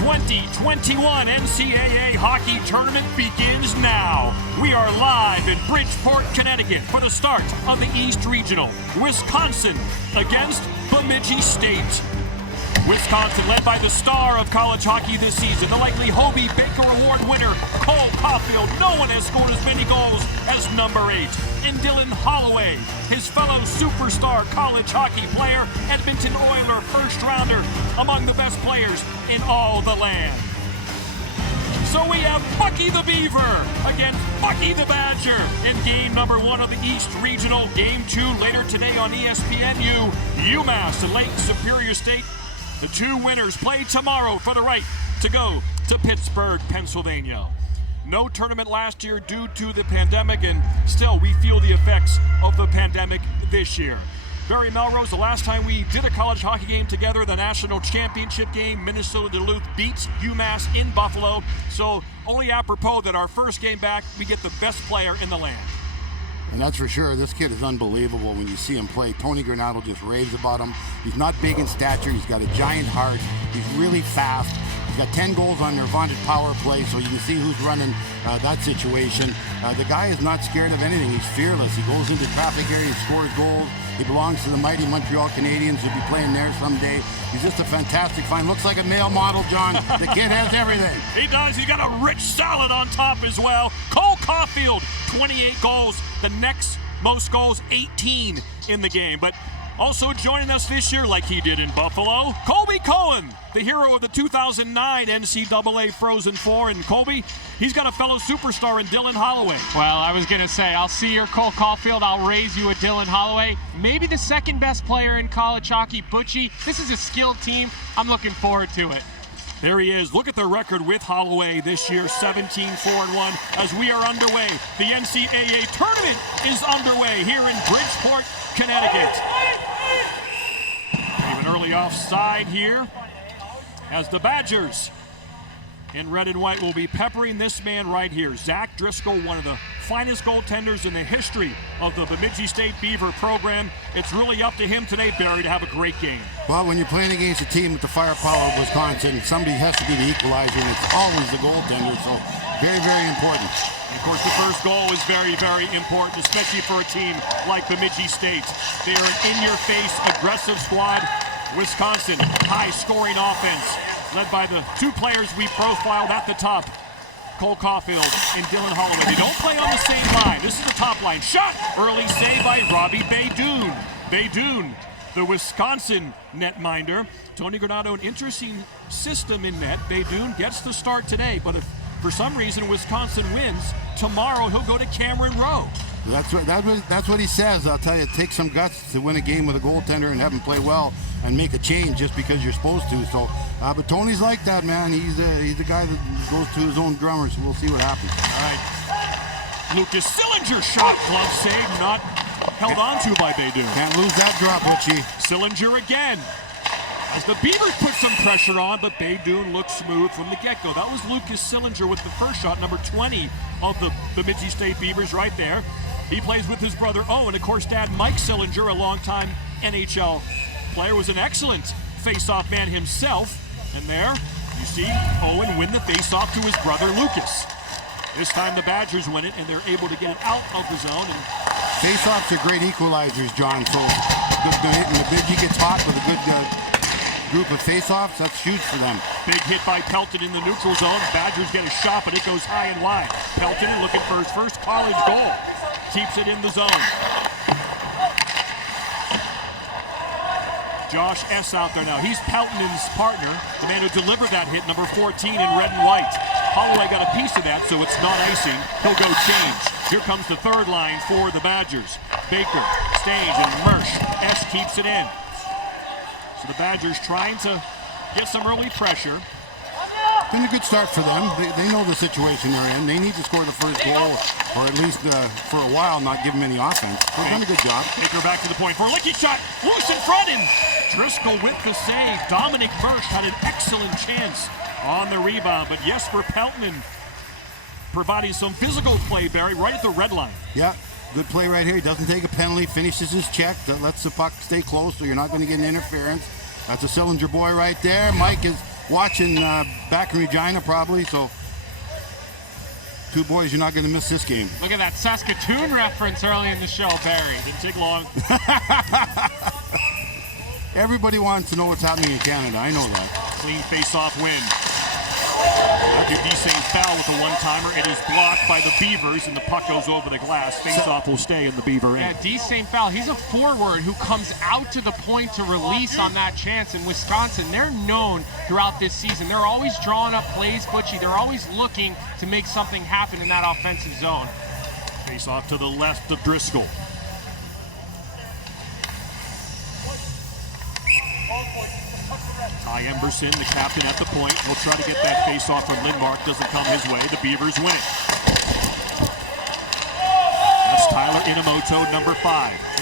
2021 NCAA hockey tournament begins now. We are live in Bridgeport, Connecticut for the start of the East Regional. Wisconsin against Bemidji State. Wisconsin led by the star of college hockey this season, the likely Hobie Baker Award winner, Cole Caulfield. No one has scored as many goals as number 8. In Dylan Holloway, his fellow superstar college hockey player, Edmonton Oiler first rounder, among the best players in all the land. So we have Bucky the Beaver against Bucky the Badger in game number 1 of the East Regional. Game 2 later today on ESPNU. UMass and Lake Superior State. The two winners play tomorrow for the right to go to Pittsburgh, Pennsylvania. No tournament last year due to the pandemic, and still we feel the effects of the pandemic this year. Barry Melrose, the last time we did a college hockey game together, the national championship game, Minnesota Duluth beats UMass in Buffalo. So only apropos that our first game back, we get the best player in the land. And that's for sure. This kid is unbelievable when you see him play. Tony Granado just raves about him. He's not big in stature. He's got a giant heart. He's really fast. He's got 10 goals on their vaunted power play, so you can see who's running that situation. The guy is not scared of anything. He's fearless. He goes into traffic areas, scores goals. He belongs to the mighty Montreal Canadiens. He'll be playing there someday. He's just a fantastic find. Looks like a male model, John. The kid has everything. He does. He got a rich salad on top as well. Cole Caulfield, 28 goals. The next most goals, 18 in the game. But also joining us this year, like he did in Buffalo, Colby Cohen, the hero of the 2009 NCAA Frozen Four. And Colby, he's got a fellow superstar in Dylan Holloway. Well, I was going to say, I'll see your Cole Caulfield, I'll raise you a Dylan Holloway. Maybe the second best player in college hockey, Butchie. This is a skilled team. I'm looking forward to it. There he is. Look at the record with Holloway this year, 17-4-1. As we are underway, the NCAA tournament is underway here in Bridgeport, Connecticut. We have an early offside here as the Badgers in red and white will be peppering this man right here. Zach Driscoll, one of the finest goaltenders in the history of the Bemidji State Beaver program. It's really up to him today, Barry, to have a great game. Well, when you're playing against a team with the firepower of Wisconsin, somebody has to be the equalizer, and it's always the goaltender, so very, very important. And of course, the first goal is very, very important, especially for a team like Bemidji State. They are an in-your-face, aggressive squad. Wisconsin, high-scoring offense, led by the two players we profiled at the top, Cole Caulfield and Dylan Holloway. They don't play on the same line. This is the top line. Shot! Early save by Robbie Baydoun. Baydoun, the Wisconsin netminder. Tony Granado, an interesting system in net. Baydoun gets the start today, but if for some reason Wisconsin wins, tomorrow he'll go to Cameron Rowe. That's what he says. I'll tell you, it takes some guts to win a game with a goaltender and have him play well and make a change just because you're supposed to. So, but Tony's like that, man. He's the guy that goes to his own drummer, so we'll see what happens. All right. Lucas Sillinger shot, glove save, not held on to by Baydoun. Can't lose that drop, Butchie. Sillinger again. As the Beavers put some pressure on, but Baydoun looked smooth from the get-go. That was Lucas Sillinger with the first shot, number 20 of the Bemidji State Beavers right there. He plays with his brother Owen. Of course, dad Mike Sillinger, a longtime NHL player, was an excellent face-off man himself. And there, you see Owen win the face-off to his brother Lucas. This time the Badgers win it, and they're able to get it out of the zone. And face-offs are great equalizers, John. So when the Bemidji gets hot with a good group of face-offs, that's huge for them. Big hit by Pelton in the neutral zone. Badgers get a shot, but it goes high and wide. Pelton looking for his first college goal. Keeps it in the zone. Josh S. out there now. He's Pelton's partner, the man who delivered that hit, number 14 in red and white. Holloway got a piece of that, so it's not icing. He'll go change. Here comes the third line for the Badgers. Baker, Stange, and Mersch. S keeps it in. So the Badgers trying to get some early pressure. Been a good start for them. They know the situation they're in. They need to score the first goal, or at least for a while not give them any offense. They've done a good job. Baker back to the point for a Licky shot. Loose in front, and Driscoll with the save. Dominic Mersch had an excellent chance on the rebound, but Jesper Peltonen providing some physical play, Barry, right at the red line. Yeah, good play right here. He doesn't take a penalty, finishes his check, that lets the puck stay close so you're not going to get an interference. That's a Sillinger boy right there. Mike is watching back in Regina probably, so 2 boys, you're not going to miss this game. Look at that Saskatoon reference early in the show, Barry. Didn't take long. Everybody wants to know what's happening in Canada. I know that. Clean face-off win. Matthew Desaint foul with a one-timer. It is blocked by the Beavers, and the puck goes over the glass. Face-off will stay in the Beaver end. Yeah, Desaint foul. He's a forward who comes out to the point to release on that chance. In Wisconsin, they're known throughout this season. They're always drawing up plays, Butchie. They're always looking to make something happen in that offensive zone. Face-off to the left of Driscoll. Ty Emberson, the captain at the point, will try to get that face-off from Lindmark. Doesn't come his way. The Beavers win it. That's Tyler Inamoto, number 5.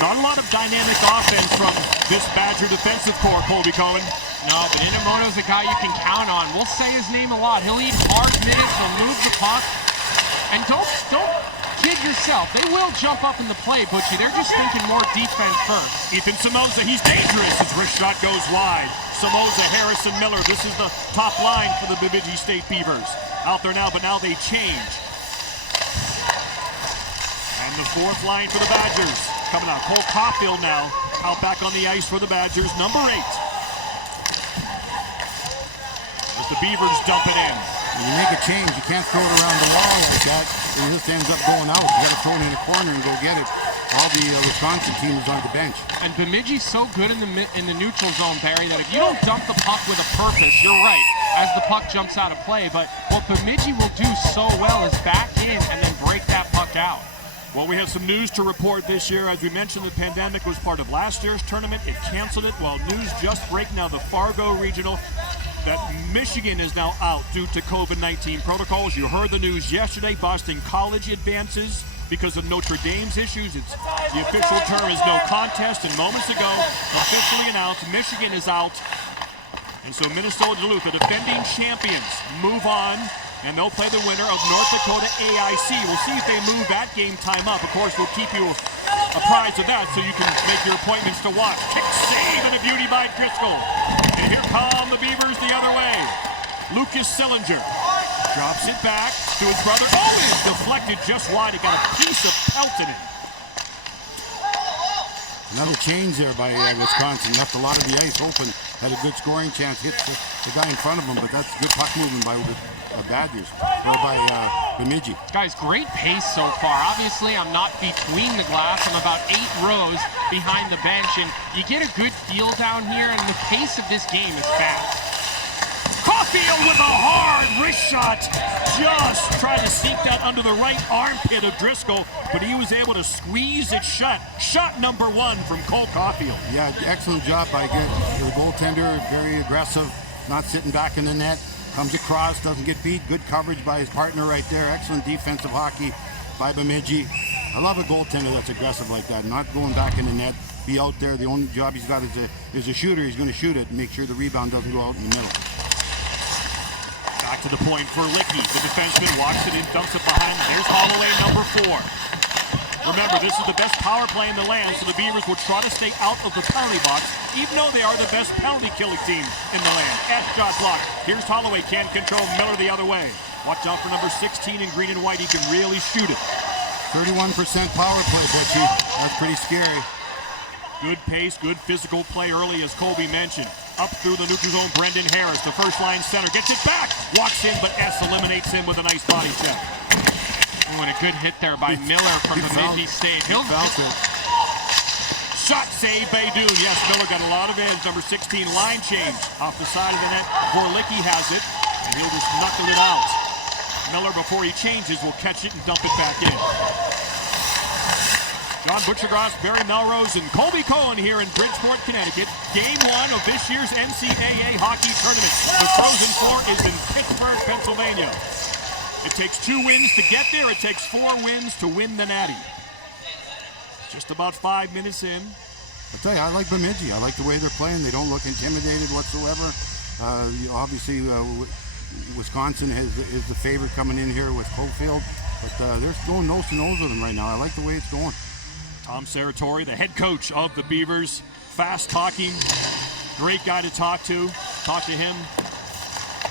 Not a lot of dynamic offense from this Badger defensive core, Colby Cohen. No, but Inamoto's a guy you can count on. We'll say his name a lot. He'll eat hard minutes. He'll move the puck. And don't kid yourself. They will jump up in the play, Butchie. They're just thinking more defense first. Ethan Somoza, he's dangerous. His wrist shot goes wide. Somoza, Harrison, Miller. This is the top line for the Bemidji State Beavers. Out there now, but now they change. And the 4th line for the Badgers. Coming out. Cole Caulfield now out back on the ice for the Badgers. Number 8. As the Beavers dump it in. When you make a change, you can't throw it around the wall like that. It just ends up going out. You got to throw it in a corner and go get it. All the Wisconsin team is on the bench. And Bemidji's so good in the neutral zone, Barry, that if you don't dump the puck with a purpose, you're right, as the puck jumps out of play. But what Bemidji will do so well is back in and then break that puck out. Well, we have some news to report this year. As we mentioned, the pandemic was part of last year's tournament. It canceled it. Well, news just breaking now, the Fargo Regional, that Michigan is now out due to COVID-19 protocols. You heard the news yesterday. Boston College advances because of Notre Dame's issues. The official term is no contest, and moments ago, officially announced, Michigan is out. And so Minnesota Duluth, the defending champions, move on, and they'll play the winner of North Dakota AIC. We'll see if they move that game time up. Of course, we'll keep you apprised of that so you can make your appointments to watch. Kick save and a beauty by Driscoll. And here come the Beavers the other way. Lucas Sillinger drops it back to his brother. Oh, it is deflected just wide. It got a piece of pelt in it. Another change there by Wisconsin. Left a lot of the ice open. Had a good scoring chance. Hit the guy in front of him, but that's good puck movement by the Badgers. Or by Bemidji. Guys, great pace so far. Obviously, I'm not between the glass. I'm about 8 rows behind the bench, and you get a good feel down here, and the pace of this game is fast. Caulfield with a hard wrist shot. Just trying to sink that under the right armpit of Driscoll, but he was able to squeeze it shut. Shot number 1 from Cole Caulfield. Yeah, excellent job by the goaltender. Very aggressive, not sitting back in the net. Comes across, doesn't get beat. Good coverage by his partner right there. Excellent defensive hockey by Bemidji. I love a goaltender that's aggressive like that, not going back in the net. Be out there. The only job he's got is a shooter. He's going to shoot it and make sure the rebound doesn't go out in the middle. Back to the point for Licky. The defenseman walks it in, dumps it behind. There's Holloway, number 4. Remember, this is the best power play in the land, so the Beavers will try to stay out of the penalty box, even though they are the best penalty-killing team in the land. Shot block. Here's Holloway, can't control. Miller the other way. Watch out for number 16 in green and white. He can really shoot it. 31% power play, Butchie. That's pretty scary. Good pace, good physical play early, as Colby mentioned. Up through the neutral zone, Brendan Harris, the first-line center, gets it back. Walks in, but S eliminates him with a nice body check. Oh, and a good hit there by Miller from Bemidji State. He felt it. Shot save, Baydoun. Yes, Miller got a lot of edge. Number 16, line change off the side of the net. Vorlicki has it, and he'll just knuckle it out. Miller, before he changes, will catch it and dump it back in. John Butchergross, Barry Melrose, and Colby Cohen here in Bridgeport, Connecticut. Game 1 of this year's NCAA hockey tournament. The Frozen Four is in Pittsburgh, Pennsylvania. It takes 2 wins to get there. It takes 4 wins to win the Natty. Just about 5 minutes in. I'll tell you, I like Bemidji. I like the way they're playing. They don't look intimidated whatsoever. Obviously, Wisconsin is the favorite coming in here with Caulfield, but they're going nose to nose with them right now. I like the way it's going. Tom Saratori, the head coach of the Beavers, fast talking, great guy to talk to. Talked to him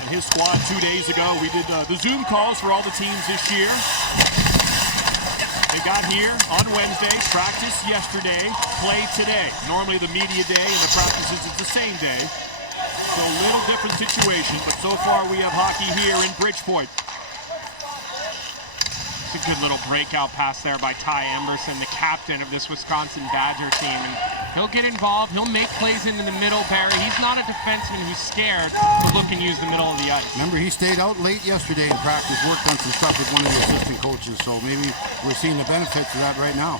and his squad 2 days ago. We did the Zoom calls for all the teams this year. They got here on Wednesday, practice yesterday, play today. Normally the media day and the practices is the same day. So a little different situation, but so far we have hockey here in Bridgeport. It's a good little breakout pass there by Ty Emberson, the captain of this Wisconsin Badger team. And he'll get involved. He'll make plays into the middle, Barry. He's not a defenseman who's scared to look and use the middle of the ice. Remember, he stayed out late yesterday in practice, worked on some stuff with one of the assistant coaches, so maybe we're seeing the benefits of that right now.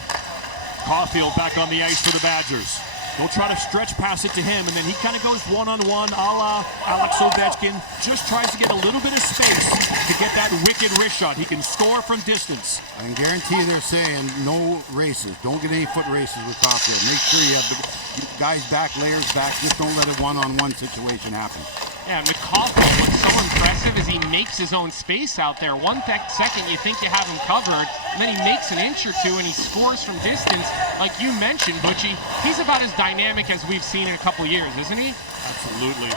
Caulfield back on the ice for the Badgers. He'll try to stretch pass it to him, and then he kind of goes one-on-one a la Alex Ovechkin. Just tries to get a little bit of space to get that wicked wrist shot. He can score from distance. I can guarantee they're saying no races. Don't get any foot races with Caulfield. Make sure you have the guys back, layers back. Just don't let a one-on-one situation happen. Yeah, with Caulfield, what's so impressive is he makes his own space out there. One second you think you have him covered, and then he makes an inch or two and he scores from distance. Like you mentioned, Butchie, he's about as dynamic as we've seen in a couple years, isn't he? Absolutely.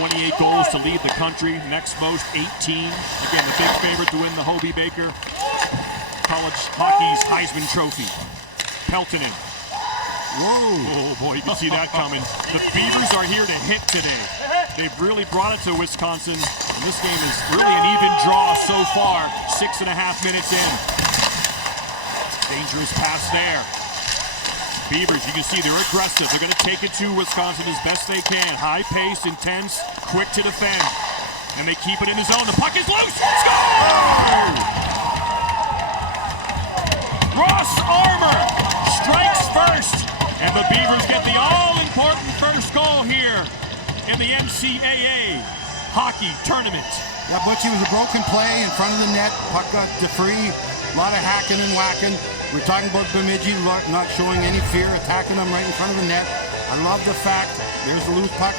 28 goals to lead the country, next most 18. Again, the big favorite to win the Hobey Baker College Hockey's Heisman Trophy. Peltonen. Whoa! Oh boy, you can see that coming. The Beavers are here to hit today. They've really brought it to Wisconsin, and this game is really an even draw so far, 6.5 minutes in. Dangerous pass there. Beavers, you can see they're aggressive. They're going to take it to Wisconsin as best they can. High pace, intense, quick to defend. And they keep it in his zone. The puck is loose. Score! Ross Armour strikes first. And the Beavers get the all-important first goal here in the NCAA hockey tournament. Yeah, Butchie, was a broken play in front of the net. Puck got free. A lot of hacking and whacking. We're talking about Bemidji not showing any fear, attacking them right in front of the net. I love the fact, there's the loose puck.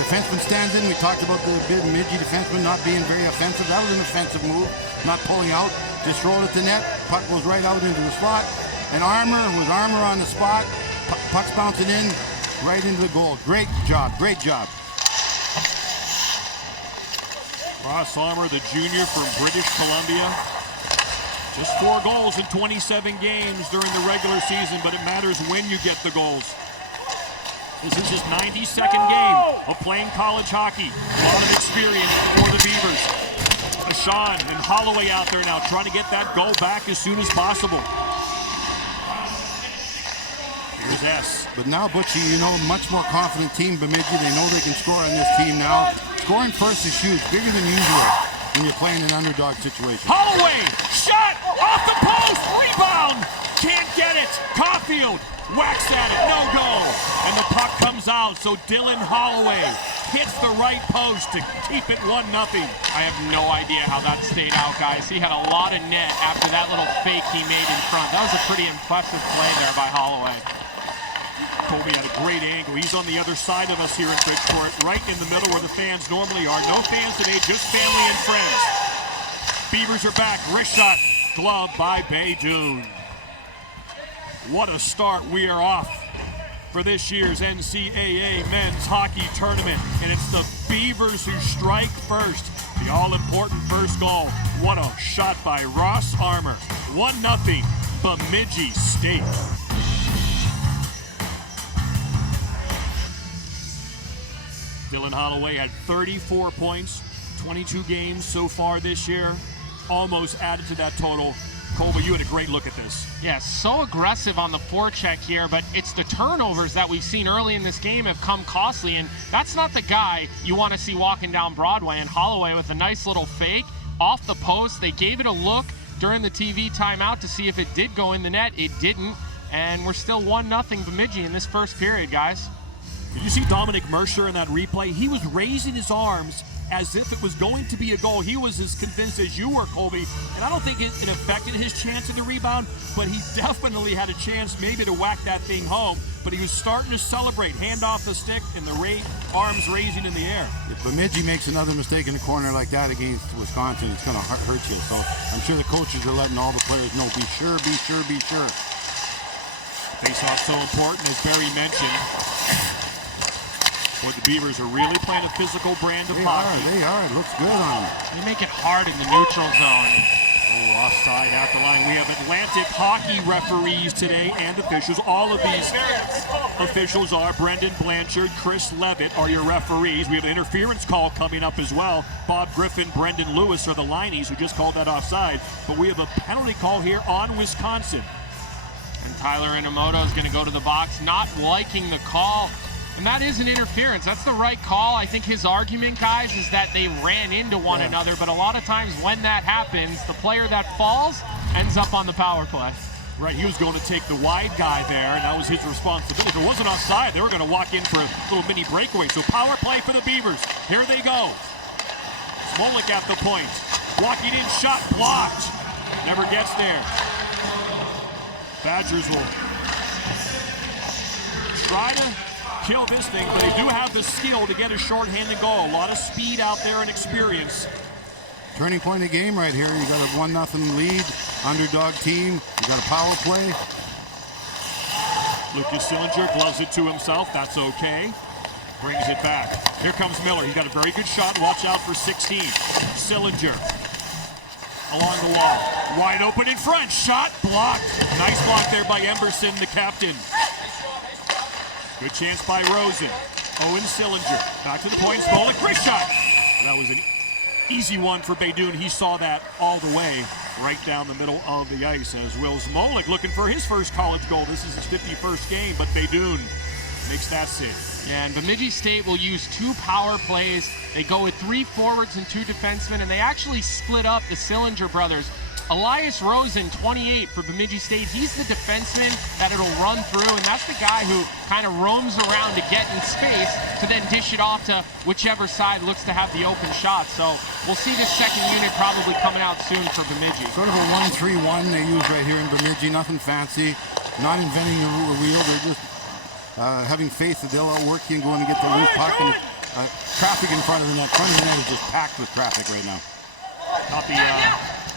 Defenseman stands in. We talked about the Bemidji defenseman not being very offensive. That was an offensive move, not pulling out. Just throw it at the net. Puck goes right out into the slot. And Armour on the spot. Puck's bouncing in right into the goal. Great job, great job. Ross Armour, the junior from British Columbia. Just 4 goals in 27 games during the regular season, but it matters when you get the goals. This is his 92nd game of playing college hockey. A lot of experience for the Beavers. Sean and Holloway out there now trying to get that goal back as soon as possible. Here's S. But now, Butchie, you know, much more confident team, Bemidji. They know they can score on this team now. Scoring first is huge, bigger than usual when you're playing an underdog situation. Holloway, shot, off the post, rebound, can't get it. Caulfield whacks at it, no goal. And the puck comes out, so Dylan Holloway hits the right post to keep it 1-0. I have no idea how that stayed out, guys. He had a lot of net after that little fake he made in front. That was a pretty impressive play there by Holloway. Kobe had a great angle. He's on the other side of us here in Bridgeport, right in the middle where the fans normally are. No fans today, just family and friends. Beavers are back. Wrist shot, glove by Baydoun. What a start. We are off for this year's NCAA men's hockey tournament. And it's the Beavers who strike first. The all-important first goal. What a shot by Ross Armour. 1-0, Bemidji State. Dylan Holloway had 34 points, 22 games so far this year. Almost added to that total. Colby, you had a great look at this. Yeah, so aggressive on the forecheck here, but it's the turnovers that we've seen early in this game have come costly, and that's not the guy you want to see walking down Broadway. And Holloway with a nice little fake off the post. They gave it a look during the TV timeout to see if it did go in the net. It didn't, and we're still 1-0 Bemidji in this first period, guys. Did you see Dominic Mercer in that replay? He was raising his arms as if it was going to be a goal. He was as convinced as you were, Colby, and I don't think it affected his chance of the rebound, but he definitely had a chance maybe to whack that thing home, but he was starting to celebrate. Hand off the stick and the arms raising in the air. If Bemidji makes another mistake in the corner like that against Wisconsin, it's going to hurt you. So I'm sure the coaches are letting all the players know, be sure, be sure, be sure. Face-off so important, as Barry mentioned. Well, the Beavers are really playing a physical brand of hockey. They are. It looks good on them. You make it hard in the neutral zone. Oh, offside at the line. We have Atlantic hockey referees today and officials. All of these officials are Brendan Blanchard, Chris Levitt are your referees. We have an interference call coming up as well. Bob Griffin, Brendan Lewis are the lineys who just called that offside. But we have a penalty call here on Wisconsin. And Tyler Inamoto is going to go to the box, not liking the call. And that is an interference. That's the right call. I think his argument, guys, is that they ran into one another. But a lot of times when that happens, the player that falls ends up on the power play. Right, he was going to take the wide guy there, and that was his responsibility. If it wasn't offside, they were going to walk in for a little mini breakaway. So power play for the Beavers. Here they go. Smolik at the point. Walking in, shot blocked. Never gets there. Badgers will try to kill this thing, but they do have the skill to get a shorthanded goal. A lot of speed out there and experience. Turning point of the game right here. You got a 1-0 lead, underdog team. You got a power play. Lucas Sillinger gloves it to himself. That's okay. Brings it back. Here comes Miller. He got a very good shot. Watch out for 16. Sillinger along the wall. Wide open in front. Shot blocked. Nice block there by Emberson, the captain. Good chance by Rosen. Owen Sillinger. Back to the point. Smolik. Great shot. That was an easy one for Beydoun. He saw that all the way right down the middle of the ice as Will Smolik looking for his first college goal. This is his 51st game, but Beydoun makes that save. Yeah, and Bemidji State will use 2 power plays. They go with 3 forwards and 2 defensemen, and they actually split up the Sillinger brothers. Elias Rosen, 28 for Bemidji State. He's the defenseman that it'll run through, and that's the guy who kind of roams around to get in space to then dish it off to whichever side looks to have the open shot. So we'll see this second unit probably coming out soon for Bemidji. Sort of a 1-3-1 they use right here in Bemidji. Nothing fancy. Not inventing the wheel. They're just having faith that they'll outwork you and going to get the loose puck. And traffic in front of the net. Front of the net is just packed with traffic right now. Not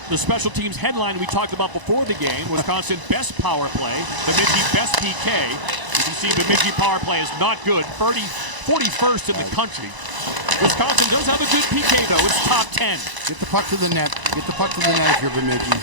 the special teams headline we talked about before the game. Wisconsin best power play. Bemidji best PK. You can see Bemidji power play is not good. 41st in the country. Wisconsin does have a good PK though. It's top 10. Get the puck to the net. Get the puck to the net if you're Bemidji.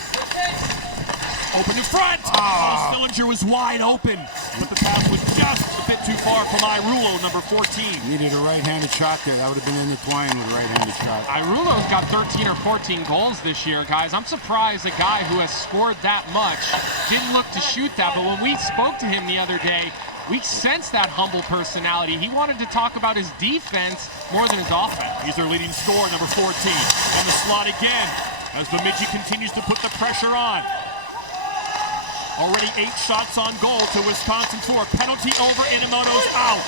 Open in front. Oh, Sillinger was wide open, but the pass was just a bit too far from Irulo, number 14. Needed a right-handed shot there. That would have been intertwined with a right-handed shot. Irulo's got 13 or 14 goals this year, guys. I'm surprised a guy who has scored that much didn't look to shoot that, but when we spoke to him the other day, we sensed that humble personality. He wanted to talk about his defense more than his offense. He's their leading scorer, number 14. And the slot again, as Bemidji continues to put the pressure on. Already 8 shots on goal to Wisconsin 4. Penalty over, Inamoto's out.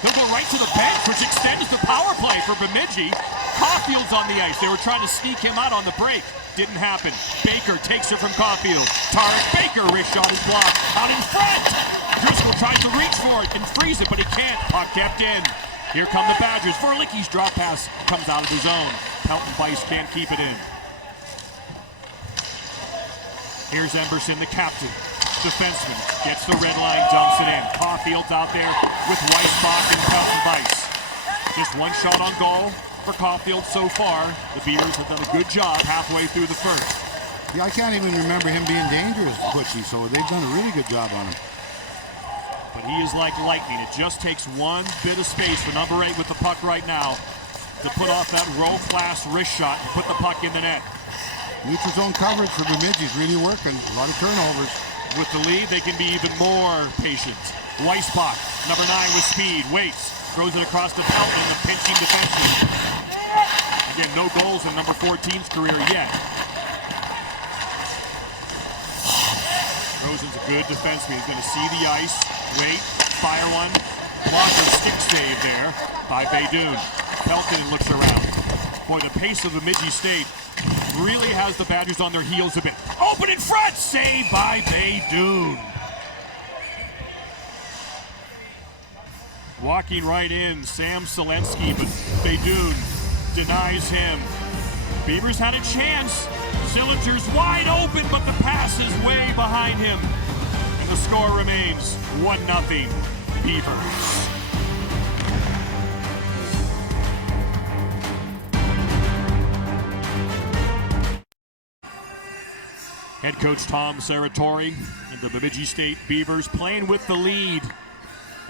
He'll go right to the bench, which extends the power play for Bemidji. Caulfield's on the ice. They were trying to sneak him out on the break. Didn't happen. Baker takes it from Caulfield. Tarek Baker, wrist shot is blocked. Out in front. Driscoll tries to reach for it and freeze it, but he can't. Puck kept in. Here come the Badgers. Verlicki's drop pass comes out of his own. Pelton Weiss can't keep it in. Here's Emberson, the captain, defenseman, gets the red line, dumps it in. Caulfield's out there with Weisbach and Pelton Weiss. Just 1 shot on goal for Caulfield so far. The Beavers have done a good job halfway through the first. Yeah, I can't even remember him being dangerous, Butchie, so they've done a really good job on him. But he is like lightning. It just takes 1 bit of space for number 8 with the puck right now to put off that roll-fast wrist shot and put the puck in the net. Neutral zone coverage for Bemidji is really working. A lot of turnovers. With the lead, they can be even more patient. Weisbach, number 9 with speed, waits, throws it across the Pelton, the pinching defenseman. Again, no goals in number 14's career yet. Rosen's a good defenseman. He's going to see the ice, wait, fire one. Blocker stick save there by Beydoun. Pelton looks around. Boy, the pace of Bemidji State really has the Badgers on their heels a bit. Open in front! Saved by Beydoun. Walking right in, Sam Selensky, but Beydoun denies him. Beavers had a chance. Sillinger's wide open, but the pass is way behind him. And the score remains 1-0 Beavers. Head coach Tom Serratori and the Bemidji State Beavers playing with the lead,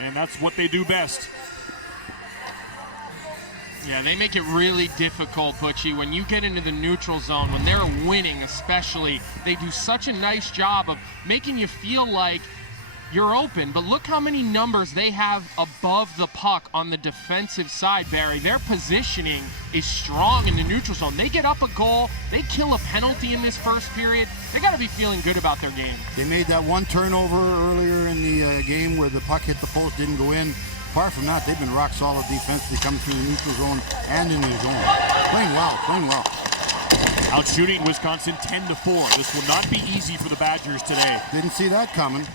and that's what they do best. Yeah, they make it really difficult, Butchie. When you get into the neutral zone, when they're winning especially, they do such a nice job of making you feel like you're open. But look how many numbers they have above the puck on the defensive side, Barry. Their positioning is strong in the neutral zone. They get up a goal, they kill a penalty in this first period. They got to be feeling good about their game. They made that one turnover earlier in the game where the puck hit the post, didn't go in. Apart from that, they've been rock solid defensively coming through the neutral zone and in the zone. Playing well, playing well. Out shooting Wisconsin 10-4. This will not be easy for the Badgers today. Didn't see that coming.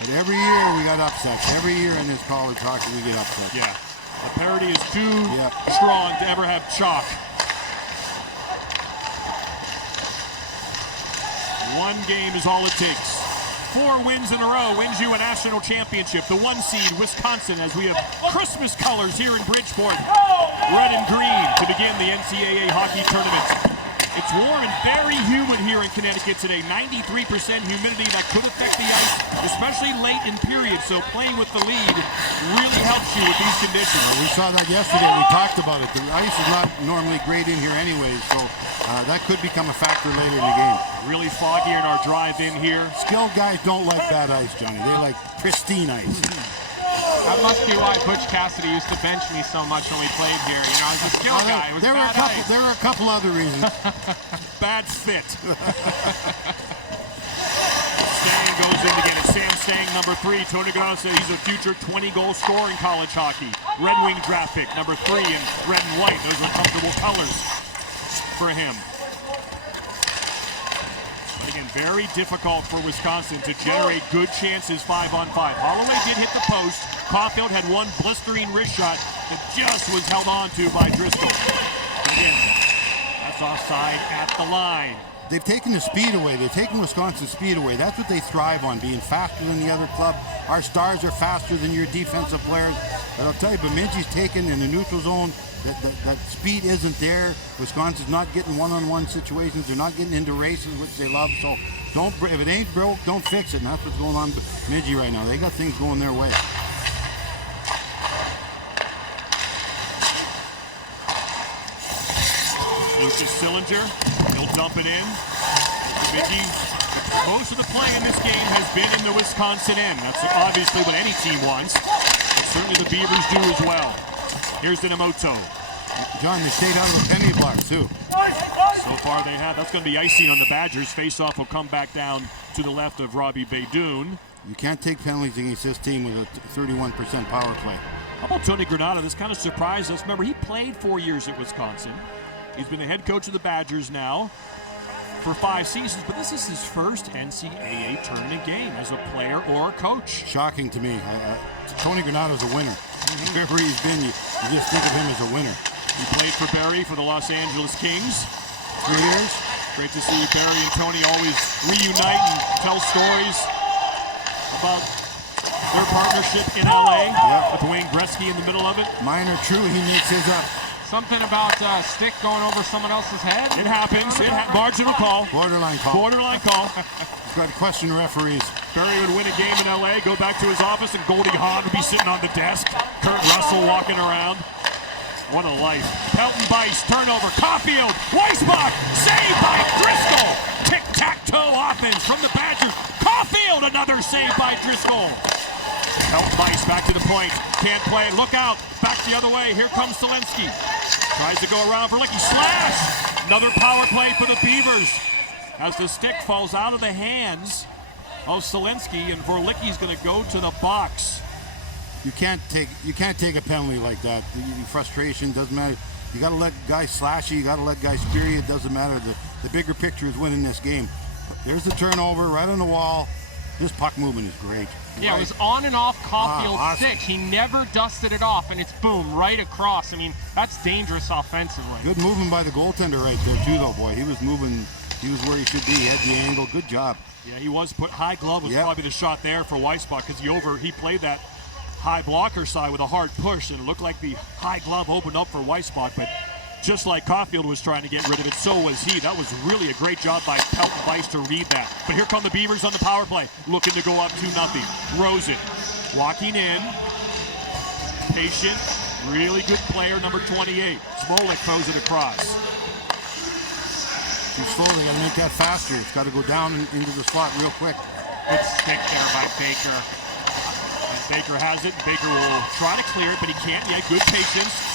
But every year we got upsets. Every year in this college hockey we get upsets. Yeah. The parity is too strong to ever have chalk. One game is all it takes. 4 wins in a row wins you a national championship. The 1 seed, Wisconsin, as we have Christmas colors here in Bridgeport. Red and green to begin the NCAA hockey tournament. It's warm and very humid here in Connecticut today. 93% humidity that could affect the ice, especially late in periods. So playing with the lead really helps you with these conditions. We saw that yesterday. We talked about it. The ice is not normally great in here anyways, so that could become a factor later in the game. Really foggy in our drive in here. Skilled guys don't like bad ice, Johnny. They like pristine ice. That must be why Butch Cassidy used to bench me so much when we played here. You know, as a skill guy, it was there bad ice. There were a couple other reasons. Bad fit. Stang goes in again. It's Sam Stang, number 3. Tony Granato said he's a future 20-goal scorer in college hockey. Red Wing draft pick, number 3 in red and white. Those are comfortable colors for him. But again, very difficult for Wisconsin to generate good chances 5-on-5. Holloway did hit the post. Caulfield had one blistering wrist shot that just was held on to by Driscoll. But again, that's offside at the line. They've taken the speed away. They've taken Wisconsin's speed away. That's what they thrive on, being faster than the other club. Our stars are faster than your defensive players. But I'll tell you, Bemidji's taken in the neutral zone. That speed isn't there. Wisconsin's not getting one-on-one situations. They're not getting into races, which they love. So if it ain't broke, don't fix it. And that's what's going on with Bemidji right now. They got things going their way. Lucas Sillinger, he'll dump it in. Bemidji, most of the play in this game has been in the Wisconsin end. That's obviously what any team wants. But certainly the Beavers do as well. Here's Inamoto. John, they stayed out of the penalty box, too. So far they have. That's going to be icing on the Badgers. Face-off will come back down to the left of Robbie Baydoun. You can't take penalties against this team with a 31% power play. How about Tony Granato? This kind of surprised us. Remember, he played 4 years at Wisconsin. He's been the head coach of the Badgers now for 5 seasons, but this is his first NCAA tournament game as a player or a coach. Shocking to me. Tony Granato's a winner. Wherever he's been, you just think of him as a winner. He played for Barry for the Los Angeles Kings. 3 years. Great to see Barry and Tony always reunite and tell stories about their partnership in LA with Wayne Gretzky in the middle of it. Mine are true. He makes his up. Something about stick going over someone else's head? It happens. Marginal call. Borderline call. Borderline call. He's got to question referees. Barry would win a game in LA, go back to his office, and Goldie Hawn would be sitting on the desk. Kurt Russell walking around. What a life. Pelton Bice, turnover. Caulfield, Weissbach, saved by Driscoll. Tic-tac-toe offense from the Badgers. Caulfield, another save by Driscoll. Pelton Bice back to the point. Can't play. Look out. Back the other way. Here comes Zelensky. Tries to go around Verlicki. Slash! Another power play for the Beavers. As the stick falls out of the hands of Zelensky, and Verlicki's going to go to the box. You can't take a penalty like that. The frustration doesn't matter. You got to let guys slash you. You got to let guys spear you. It doesn't matter. The bigger picture is winning this game. There's the turnover right on the wall. This puck movement is great. Yeah, right. It was on and off Caulfield's awesome. stick. He never dusted it off, and it's boom, right across. I mean, that's dangerous offensively. Good movement by the goaltender right there, too, though, boy. He was moving. He was where he should be. He had the angle. Good job. Yeah, he was put high glove was probably the shot there for Weissbach because he played that high blocker side with a hard push, and it looked like the high glove opened up for Weissbach, but Just like Caulfield was trying to get rid of it, so was he. That was really a great job by Pelton-Weiss to read that. But here come the Beavers on the power play, looking to go up 2-0. Rosen walking in, patient, really good player, number 28. Smolik throws it across. Too slow, they gotta make that faster. It's gotta go down into the slot real quick. Good stick there by Baker. And Baker has it. Baker will try to clear it, but he can't yet. Good patience.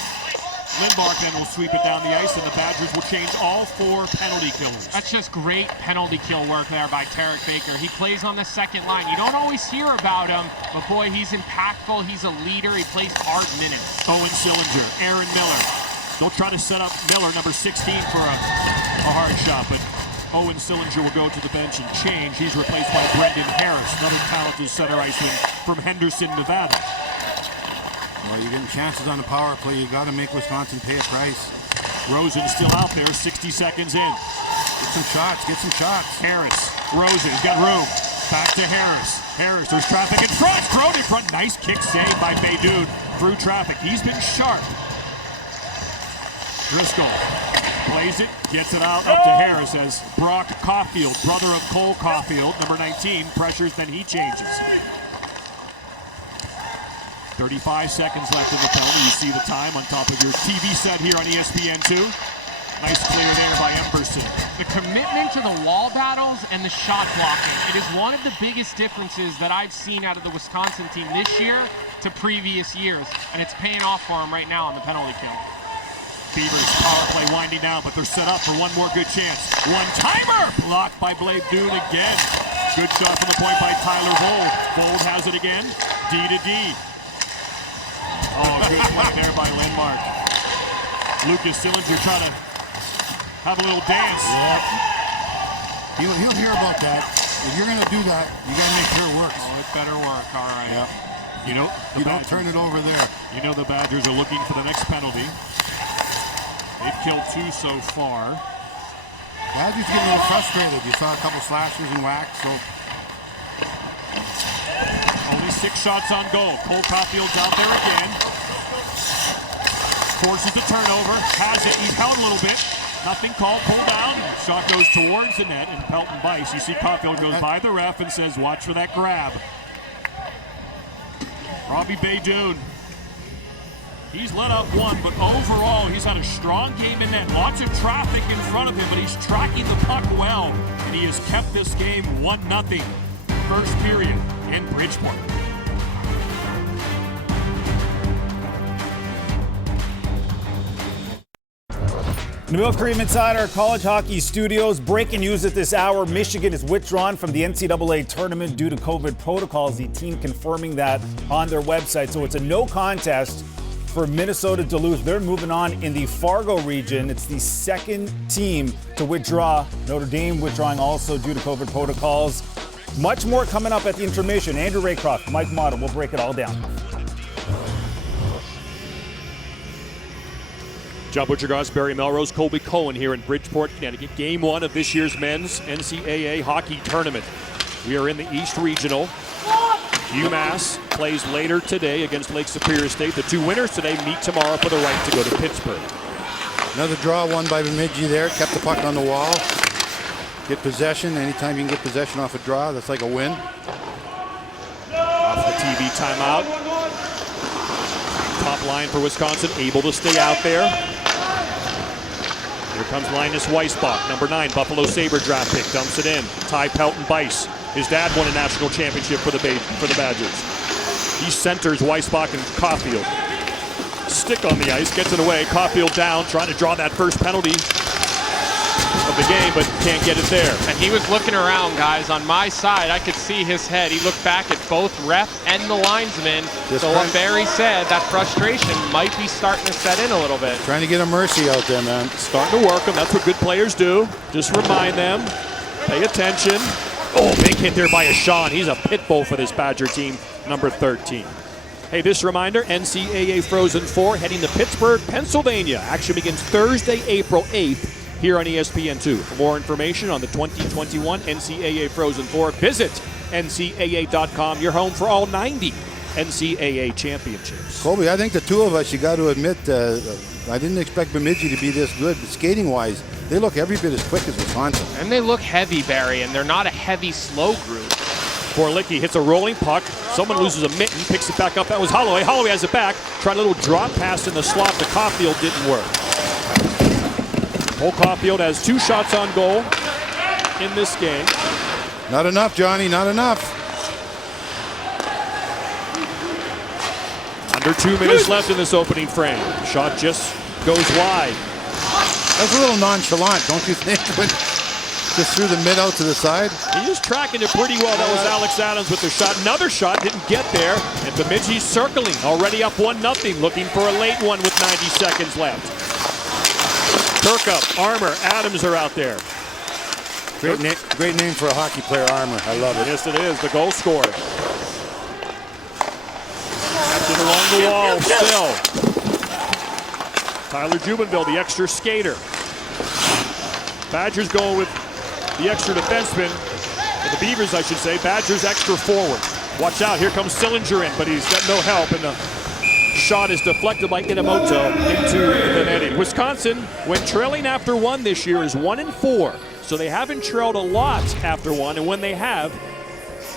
Lindmark then will sweep it down the ice, and the Badgers will change all 4 penalty killers. That's just great penalty kill work there by Tarek Baker. He plays on the second line. You don't always hear about him, but boy, he's impactful. He's a leader. He plays hard minutes. Owen Sillinger, Aaron Miller. They'll try to set up Miller, number 16, for a hard shot, but Owen Sillinger will go to the bench and change. He's replaced by Brendan Harris, another talented center iceman from Henderson, Nevada. Well, you're getting chances on the power play. You got to make Wisconsin pay a price. Rosen still out there, 60 seconds in. Get some shots, get some shots. Harris, Rosen, he's got room. Back to Harris. Harris, there's traffic in front. Thrown in front. Nice kick save by Baydoun through traffic. He's been sharp. Driscoll plays it, gets it out up to Harris as Brock Caulfield, brother of Cole Caulfield, number 19, pressures, then he changes. 35 seconds left in the penalty. You see the time on top of your TV set here on ESPN2. Nice clear there by Emberson. The commitment to the wall battles and the shot blocking. It is one of the biggest differences that I've seen out of the Wisconsin team this year to previous years, and it's paying off for them right now on the penalty kill. Beavers power play winding down, but they're set up for one more good chance. One-timer! Blocked by Blade Doon again. Good shot from the point by Tyler Vold. Vold has it again. D to D. Oh, good play there by Lindmark. Lucas Sillinger trying to have a little dance. Yep. He'll hear about that. If you're going to do that, you got to make sure it works. Oh, it better work, all right. Yep. You know, You don't turn it over there. You know the Badgers are looking for the next penalty. They've killed 2 so far. Badgers get a little frustrated. You saw a couple slashers and whacks, so only 6 shots on goal. Cole Caulfield's out there again. Forces the turnover. Has it. He's held a little bit. Nothing called. Pulled down. Shot goes towards the net, and Pelton-Weiss. You see Caulfield goes by the ref and says, watch for that grab. Robbie Baydoun. He's let up 1, but overall, he's had a strong game in net. Lots of traffic in front of him, but he's tracking the puck well, and he has kept this game 1-0. First period in Bridgeport. In the Bill Cream Insider College Hockey Studios, breaking news at this hour, Michigan is withdrawn from the NCAA tournament due to COVID protocols. The team confirming that on their website. So it's a no contest for Minnesota Duluth. They're moving on in the Fargo region. It's the second team to withdraw. Notre Dame withdrawing also due to COVID protocols. Much more coming up at the intermission. Andrew Raycroft, Mike Motta, we'll break it all down. John Butcher-Goss, Barry Melrose, Colby Cohen here in Bridgeport, Connecticut. Game 1 of this year's men's NCAA hockey tournament. We are in the East Regional. UMass plays later today against Lake Superior State. The 2 winners today meet tomorrow for the right to go to Pittsburgh. another draw won by Bemidji there. Kept the puck on the wall. Get possession. Anytime you can get possession off a draw, that's like a win. Off the TV timeout. Top line for Wisconsin, able to stay out there. Here comes Linus Weissbach, number 9, Buffalo Sabre draft pick, dumps it in. Ty Pelton-Weiss. His dad won a national championship for the Badgers. He centers Weissbach and Caulfield. Stick on the ice, gets it away. Caulfield down, trying to draw that first penalty of the game, but can't get it there. And he was looking around, guys. On my side, I could see his head. He looked back at both ref and the linesman. So what Barry said, that frustration might be starting to set in a little bit. Trying to get a mercy out there, man. Starting to work them. That's what good players do. Just remind them. Pay attention. Oh, big hit there by Ashawn. He's a pit bull for this Badger team, number 13. Hey, this reminder, NCAA Frozen 4 heading to Pittsburgh, Pennsylvania. Action begins Thursday, April 8th here on ESPN2. For more information on the 2021 NCAA Frozen 4, visit ncaa.com, your home for all 90 NCAA championships. Colby, I think the two of us, you got to admit, I didn't expect Bemidji to be this good, but skating-wise, they look every bit as quick as Wisconsin. And they look heavy, Barry, and they're not a heavy, slow group. Borlicki hits a rolling puck. Someone loses a mitten, picks it back up. That was Holloway. Holloway has it back. Tried a little drop pass in the slot to Caulfield, didn't work. Cole Caulfield has 2 shots on goal in this game. Not enough, Johnny, not enough. Under 2 minutes left in this opening frame. Shot just goes wide. That's a little nonchalant, don't you think? Just threw the mid out to the side. He was tracking it pretty well. That was Alex Adams with the shot. Another shot, didn't get there. And Bemidji's circling, already up 1-0, looking for a late one with 90 seconds left. Kirkup, Armour, Adams are out there. Great name for a hockey player, Armour. I love it. Yes, it is. The goal scorer. Tapped it along the wall still. Tyler Jubenville, the extra skater. Badgers going with the extra defenseman. Or the Beavers, I should say. Badgers extra forward. Watch out. Here comes Sillinger in, but he's got no help. And the shot is deflected by Inamoto into the netting. Wisconsin, when trailing after 1 this year, is 1-4. So they haven't trailed a lot after 1, and when they have,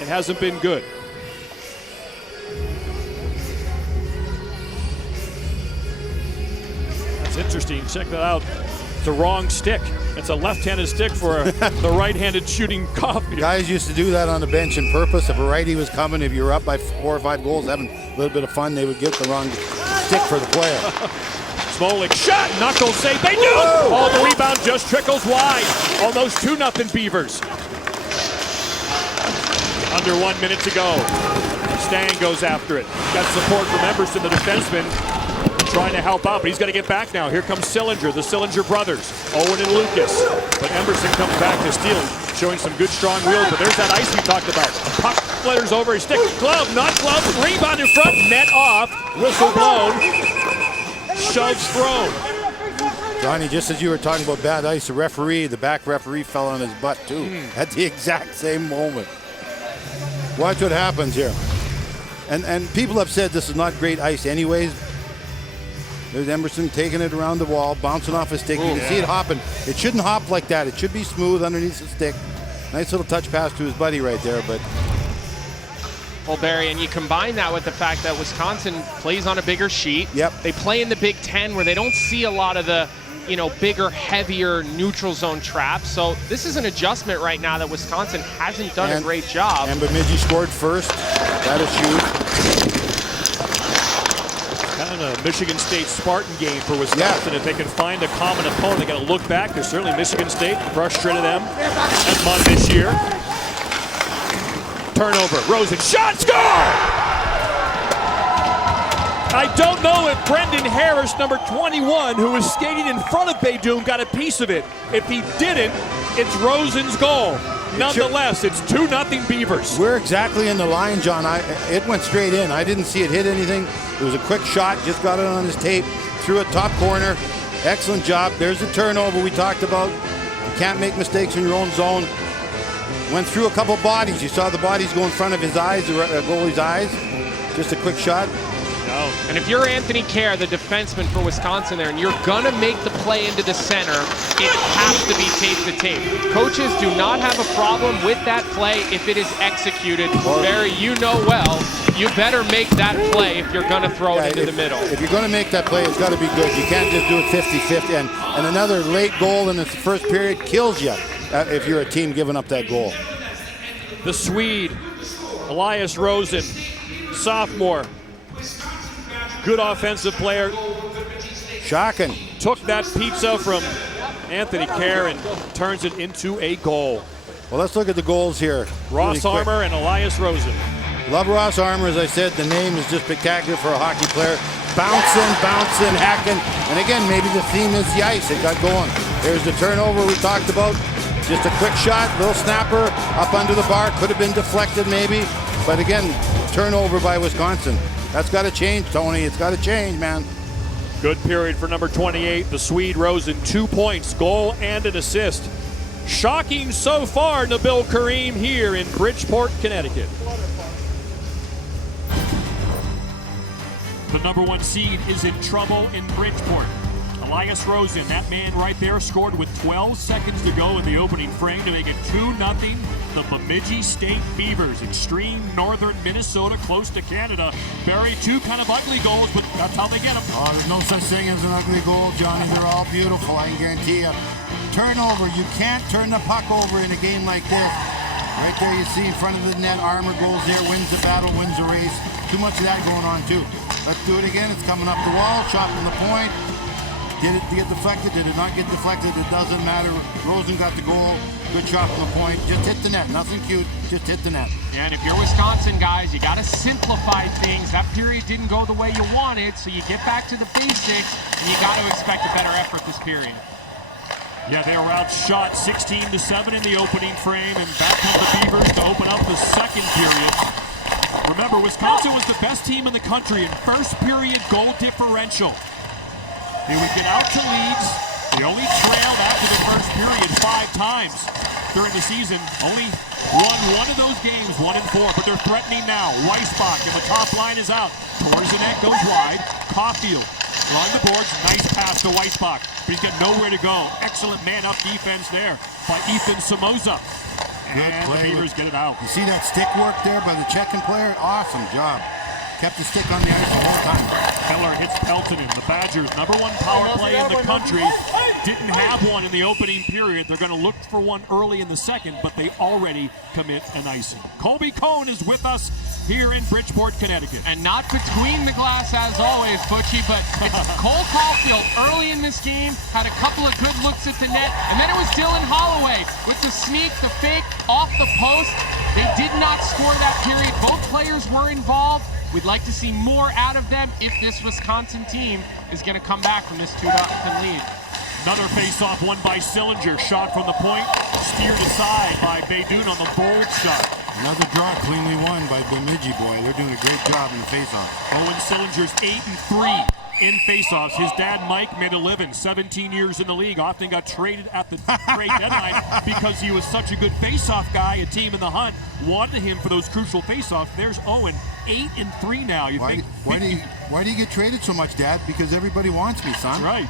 it hasn't been good. That's interesting. Check that out. It's a wrong stick. It's a left-handed stick for the right-handed shooting Caulfield. Guys used to do that on the bench on purpose. If a righty was coming, if you were up by 4 or 5 goals, having a little bit of fun, they would get the wrong stick for the player. Smolik shot, knuckle save, they do! Oh, the rebound just trickles wide. Almost 2-0 Beavers. Under 1 minute to go. Stang goes after it. Got support from Emberson, the defenseman, trying to help out, but he's got to get back now. Here comes Sillinger, the Sillinger brothers, Owen and Lucas. But Emberson comes back to steal, showing some good strong wheels, but there's that ice we talked about. Puck flutters over his stick, glove, not glove, rebound in front, net off, whistle blown, shoves thrown. Johnny, just as you were talking about bad ice, the back referee fell on his butt too, at the exact same moment. Watch what happens here. And people have said this is not great ice anyways. There's Emberson taking it around the wall, bouncing off his stick. You can see it hopping. It shouldn't hop like that. It should be smooth underneath the stick. Nice little touch pass to his buddy right there, but... Well, Barry, and you combine that with the fact that Wisconsin plays on a bigger sheet. Yep. They play in the Big Ten where they don't see a lot of the, bigger, heavier neutral zone traps. So this is an adjustment right now that Wisconsin hasn't done a great job. And Bemidji scored first. That'll shoot. Kind of a Michigan State Spartan game for Wisconsin. If they can find a common opponent, they got to look back. There's certainly Michigan State frustrated them at Munn this year. Turnover, Rosen, shot, score! I don't know if Brendan Harris, number 21, who was skating in front of Baydoun, got a piece of it. If he didn't, it's Rosen's goal. Nonetheless, it's 2-0 Beavers. We're exactly in the line, John. It went straight in. I didn't see it hit anything. It was a quick shot, just got it on his tape, threw it top corner. Excellent job. There's the turnover we talked about. You can't make mistakes in your own zone. Went through a couple bodies. You saw the bodies go in front of his eyes, the goalie's eyes. Just a quick shot. No. And if you're Anthony Kerr, the defenseman for Wisconsin there, and you're going to make the play into the center, it has to be tape to tape. Coaches do not have a problem with that play if it is executed. Barry, you know well, you better make that play if you're going to throw it into the middle. If you're going to make that play, it's got to be good. You can't just do it 50-50. And another late goal in the first period kills you if you're a team giving up that goal. The Swede, Elias Rosen, sophomore. Good offensive player. Shocking. Took that pizza from Anthony Kerr and turns it into a goal. Well, let's look at the goals here. Ross really Armour and Elias Rosen. Love Ross Armour, as I said. The name is just spectacular for a hockey player. Bouncing, hacking. And again, maybe the theme is the ice. It got going. There's the turnover we talked about. Just a quick shot, little snapper up under the bar. Could have been deflected maybe. But again, turnover by Wisconsin. That's got to change, Tony. It's got to change, man. Good period for number 28, the Swede Rosen. 2 points, goal and an assist. Shocking so far, Nabil Kareem here in Bridgeport, Connecticut. The #1 seed is in trouble in Bridgeport. Elias Rosen, that man right there, scored with 12 seconds to go in the opening frame to make it 2-0. The Bemidji State Beavers, extreme northern Minnesota, close to Canada. Barry, two kind of ugly goals, but that's how they get them. Oh, there's no such thing as an ugly goal, Johnny. They're all beautiful, I can guarantee you. Turnover, you can't turn the puck over in a game like this. Right there you see in front of the net, Armour goes there, wins the battle, wins the race. Too much of that going on too. Let's do it again. It's coming up the wall, shot from the point. Did it get deflected? Did it not get deflected? It doesn't matter. Rosen got the goal. Good shot from the point. Just hit the net. Nothing cute. Just hit the net. Yeah, and if you're Wisconsin, guys, you got to simplify things. That period didn't go the way you wanted, so you get back to the basics, and you got to expect a better effort this period. Yeah, they were outshot 16-7 in the opening frame, and back come the Beavers to open up the second period. Remember, Wisconsin was the best team in the country in first period goal differential. They would get out to leads. They only trailed after the first period 5 times during the season. Only won one of those games, 1-4, but they're threatening now. Weissbach, and the top line is out. Towards the net, goes wide. Caulfield on the boards. Nice pass to Weissbach, but he's got nowhere to go. Excellent man-up defense there by Ethan Somoza. And the Beavers get it out. You see that stick work there by the Czechia player? Awesome job. Kept the stick on the ice the whole time. Keller hits Peltonen. The Badgers' #1 power play in the country. Didn't have one in the opening period. They're going to look for one early in the second, but they already commit an icing. Colby Cohn is with us here in Bridgeport, Connecticut. And not between the glass as always, Butchie, but it's Cole Caulfield early in this game, had a couple of good looks at the net, and then it was Dylan Holloway with the sneak, the fake, off the post. They did not score that period. Both players were involved. We'd like to see more out of them if this Wisconsin team is going to come back from this 2-0 lead. Another face-off won by Sillinger. Shot from the point, steered aside by Beydoun on the bold shot. Another draw cleanly won by Bemidji, boy. They're doing a great job in the face-off. Owen Sillinger's 8-3 in face-offs. His dad, Mike, made a living, 17 years in the league. Often got traded at the trade deadline because he was such a good face-off guy. A team in the hunt wanted him for those crucial face-offs. There's Owen, 8-3 now. Why do you get traded so much, Dad? Because everybody wants me, son. That's right.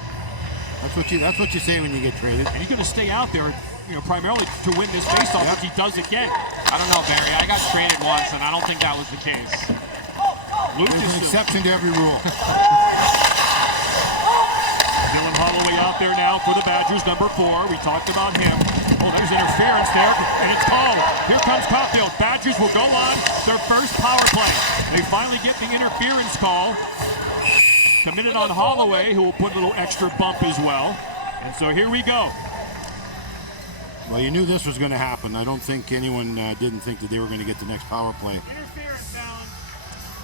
That's what you say when you get traded. And he's going to stay out there, primarily to win this face-off if he does again. I don't know, Barry. I got traded once, and I don't think that was the case. Lucas, there's an exception to every rule. Dylan Holloway out there now for the Badgers, #4. We talked about him. Oh, there's interference there, and it's called. Here comes Caulfield. Badgers will go on their first power play. They finally get the interference call. Committed on Holloway, who will put a little extra bump as well. And so here we go. Well, you knew this was going to happen. I don't think anyone didn't think that they were going to get the next power play. Interference, Alan.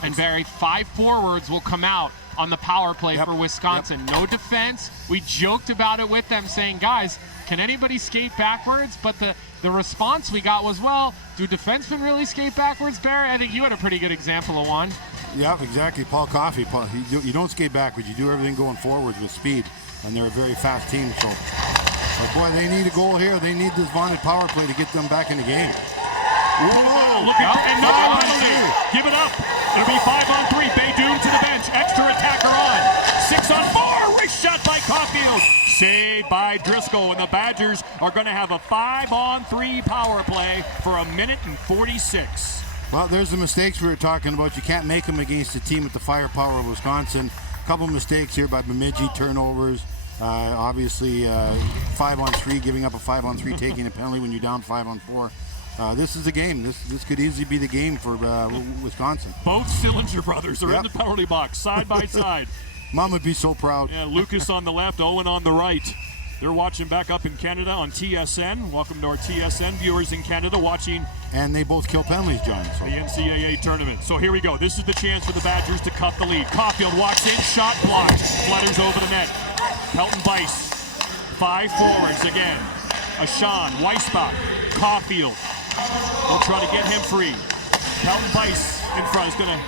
And Barry, 5 forwards will come out on the power play for Wisconsin. No defense. We joked about it with them, saying, guys, can anybody skate backwards? But the response we got was, well, do defensemen really skate backwards, Barry? I think you had a pretty good example of one. Yeah, exactly. Paul Coffey. You don't skate backwards. You do everything going forwards with speed, and they're a very fast team. So, but boy, they need a goal here. They need this vaunted power play to get them back in the game. Whoa, look at and no penalty. Give it up. It'll be 5-on-3. Beydoun to the bench. Extra attacker on. 6-on-4. Race shot by Caulfield. Saved by Driscoll. And the Badgers are going to have a 5-on-3 power play for 1:46. Well, there's the mistakes we were talking about. You can't make them against a team with the firepower of Wisconsin. A couple of mistakes here by Bemidji, turnovers. Obviously, 5-on-3, giving up a 5-on-3, taking a penalty when you're down 5-on-4. This is the game. This could easily be the game for Wisconsin. Both Sillinger brothers are in the penalty box, side by side. Mom would be so proud. Yeah, Lucas on the left, Owen on the right. They're watching back up in Canada on TSN. Welcome to our TSN viewers in Canada watching. And they both kill penalties, John. So. The NCAA tournament. So here we go. This is the chance for the Badgers to cut the lead. Caulfield walks in, shot blocked. Flutters over the net. Pelton Bice. 5 forwards again. Ashan, Weissbach, Caulfield. They'll try to get him free. Pelton Bice in front is going to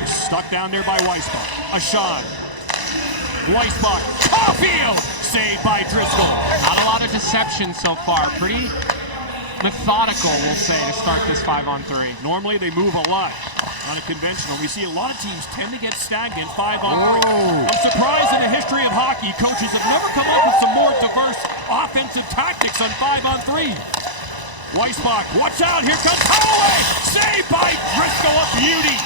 be stuck down there by Weissbach. Ashan. Weissbach. Caulfield! Saved by Driscoll. Not a lot of deception so far. Pretty methodical, we'll say, to start this 5-on-3. Normally they move a lot. Unconventional. We see a lot of teams tend to get stagnant 5-on-3. I'm surprised in the history of hockey, coaches have never come up with some more diverse offensive tactics on 5-on-3. Weissbach, watch out, here comes Holloway! Saved by Driscoll, a beauty!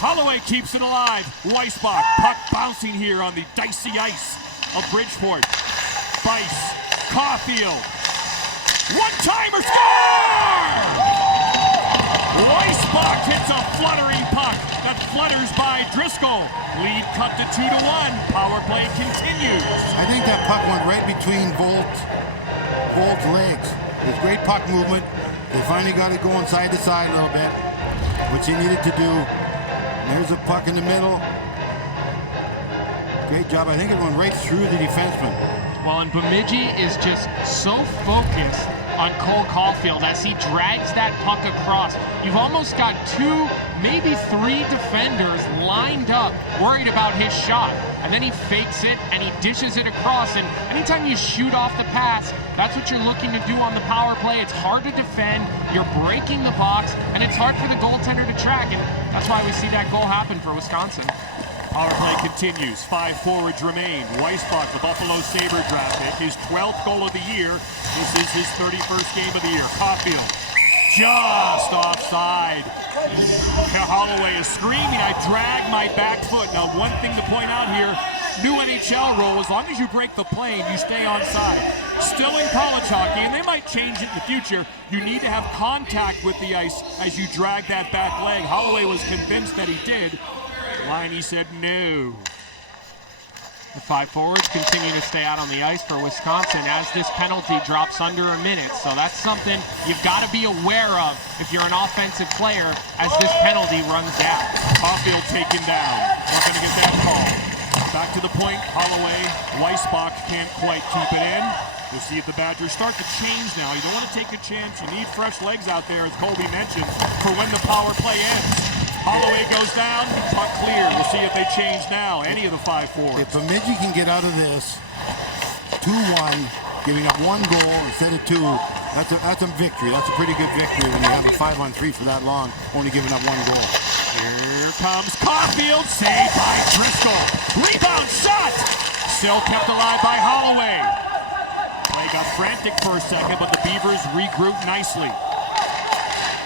Holloway keeps it alive. Weissbach, puck bouncing here on the dicey ice of Bridgeport. Bice, Caulfield, one-timer, score! Weissbach hits a fluttering puck that flutters by Driscoll. Lead cut to 2-1. Power play continues. I think that puck went right between Volt's legs. It was great puck movement. They finally got it going side to side a little bit, which he needed to do. There's a puck in the middle. Great job. I think it went right through the defenseman. Well, and Bemidji is just so focused on Cole Caulfield as he drags that puck across. You've almost got 2, maybe 3 defenders lined up, worried about his shot. And then he fakes it and he dishes it across. And anytime you shoot off the pass, that's what you're looking to do on the power play. It's hard to defend, you're breaking the box, and it's hard for the goaltender to track. And that's why we see that goal happen for Wisconsin. Power play continues. 5 forwards remain. Weissbach, the Buffalo Sabre draft pick, his 12th goal of the year. This is his 31st game of the year. Caulfield, just offside. Holloway is screaming, I dragged my back foot. Now, one thing to point out here, new NHL rule, as long as you break the plane, you stay onside. Still in college hockey, and they might change it in the future, you need to have contact with the ice as you drag that back leg. Holloway was convinced that he did. Liney said no. The 5 forwards continue to stay out on the ice for Wisconsin as this penalty drops under a minute. So that's something you've got to be aware of if you're an offensive player as this penalty runs down. Caulfield taken down. Not going to get that call. Back to the point. Holloway, Weissbach can't quite keep it in. We'll see if the Badgers start to change now. You don't want to take a chance. You need fresh legs out there, as Colby mentioned, for when the power play ends. Holloway goes down, puck clear. We'll see if they change now, any of the 5 forwards. If Bemidji can get out of this 2-1, giving up 1 goal instead of 2, that's a victory. That's a pretty good victory when you have a 5-on-3 for that long, only giving up 1 goal. Here comes Caulfield, saved by Driscoll. Rebound shot! Still kept alive by Holloway. Play got frantic for a second, but the Beavers regrouped nicely.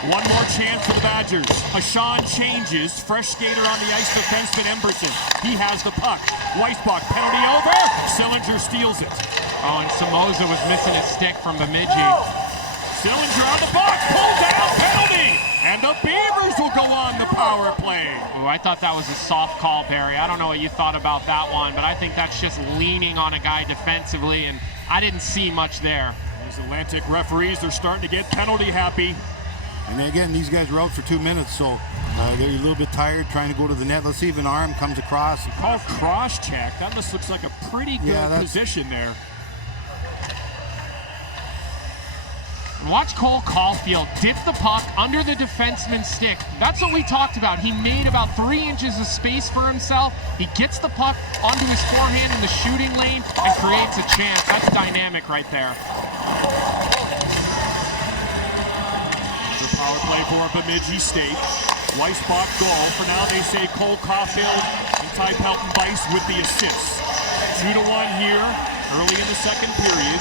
One more chance for the Badgers. Ashawn changes. Fresh skater on the ice, defenseman Emberson. He has the puck. Weissbach, penalty over. Sillinger steals it. Oh, and Somoza was missing his stick from Bemidji. Sillinger on the box. Pulled down, penalty. And the Beavers will go on the power play. Oh, I thought that was a soft call, Barry. I don't know what you thought about that one, but I think that's just leaning on a guy defensively, and I didn't see much there. These Atlantic referees, they're starting to get penalty happy. And again, these guys were out for 2 minutes, so they're a little bit tired trying to go to the net. Let's see if an arm comes across. Call cross-check. That just looks like a pretty good position there. Watch Cole Caulfield dip the puck under the defenseman's stick. That's what we talked about. He made about 3 inches of space for himself. He gets the puck onto his forehand in the shooting lane and creates a chance. That's dynamic right there. Power play for Bemidji State. Weissbach goal. For now, they say Cole Caulfield and Ty Pelton-Bice with the assists. 2-1 here, early in the second period.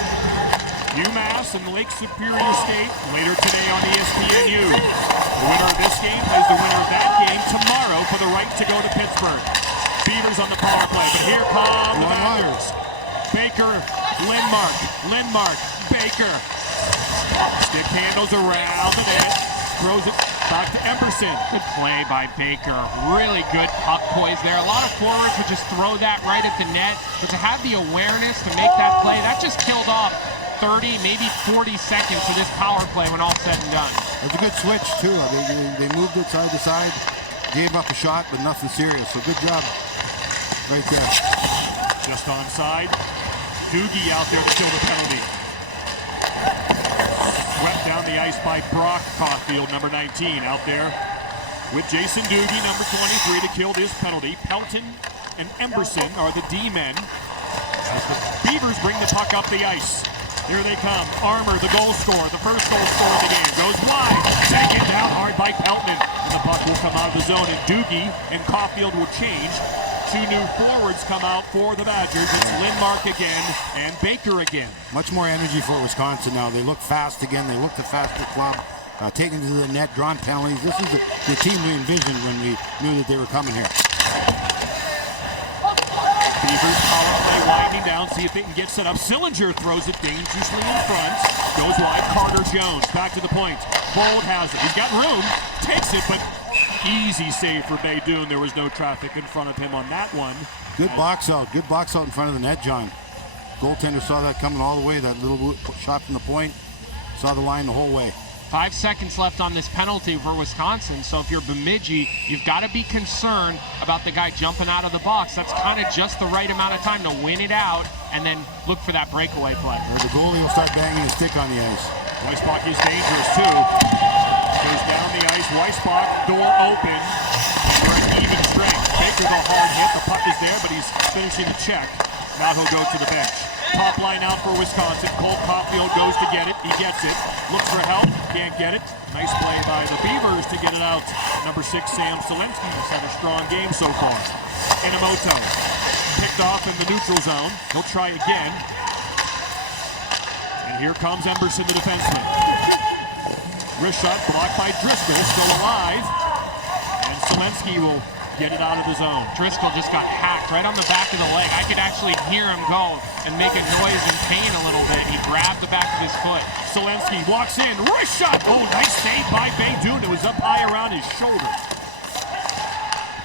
UMass and Lake Superior State later today on ESPNU. The winner of this game plays the winner of that game tomorrow for the right to go to Pittsburgh. Beavers on the power play, but here come the Badgers. Baker, Lindmark, Baker. Stick handles around the net, throws it back to Emberson. Good play by Baker. Really good puck poise there. A lot of forwards would just throw that right at the net, but to have the awareness to make that play, that just killed off 30, maybe 40 seconds of this power play when all said and done. It's a good switch, too. They moved it side to side, gave up a shot, but nothing serious. So good job right there. Just onside. Doogie out there to kill the penalty. Swept down the ice by Brock Caulfield, number 19, out there with Jason Doogie, number 23, to kill this penalty. Pelton and Emberson are the D-men as the Beavers bring the puck up the ice. Here they come. Armour, the goal scorer, the first goal scorer of the game, goes wide. Taken down hard by Peltman. And the puck will come out of the zone, and Doogie and Caulfield will change. Two new forwards come out for the Badgers. It's Lindmark again and Baker again. Much more energy for Wisconsin now. They look fast again. They look the faster club. Taken to the net, drawn penalties. This is the team we envisioned when we knew that they were coming here. Beavers power play winding down, see if they can get set up. Sillinger throws it dangerously in front. Goes wide, Carter Jones back to the point. Bold has it. He's got room, takes it, but easy save for Baydoun. There was no traffic in front of him on that one. Good box out in front of the net, John. Goaltender saw that coming all the way, that little shot from the point. Saw the line the whole way. 5 seconds left on this penalty for Wisconsin, so if you're Bemidji, you've got to be concerned about the guy jumping out of the box. That's kind of just the right amount of time to win it out and then look for that breakaway play. Or the goalie will start banging his stick on the ice. Weissbach is dangerous too. Goes down the ice, Weissbach, door open. We're at even strength. Baker the hard hit, the puck is there, but he's finishing the check. Now he'll go to the bench. Top line out for Wisconsin. Cole Caulfield goes to get it. He gets it. Looks for help. Can't get it. Nice play by the Beavers to get it out. Number 6, Sam Selensky, has had a strong game so far. Inamoto picked off in the neutral zone. He'll try again. And here comes Emberson, the defenseman. Wrist shot blocked by Driscoll, still alive. And Selensky will get it out of the zone. Driscoll just got hacked right on the back of the leg. I could actually hear him go and make a noise in pain a little bit. He grabbed the back of his foot. Selensky walks in, wrist shot. Oh, nice save by Baydoun. It was up high around his shoulder.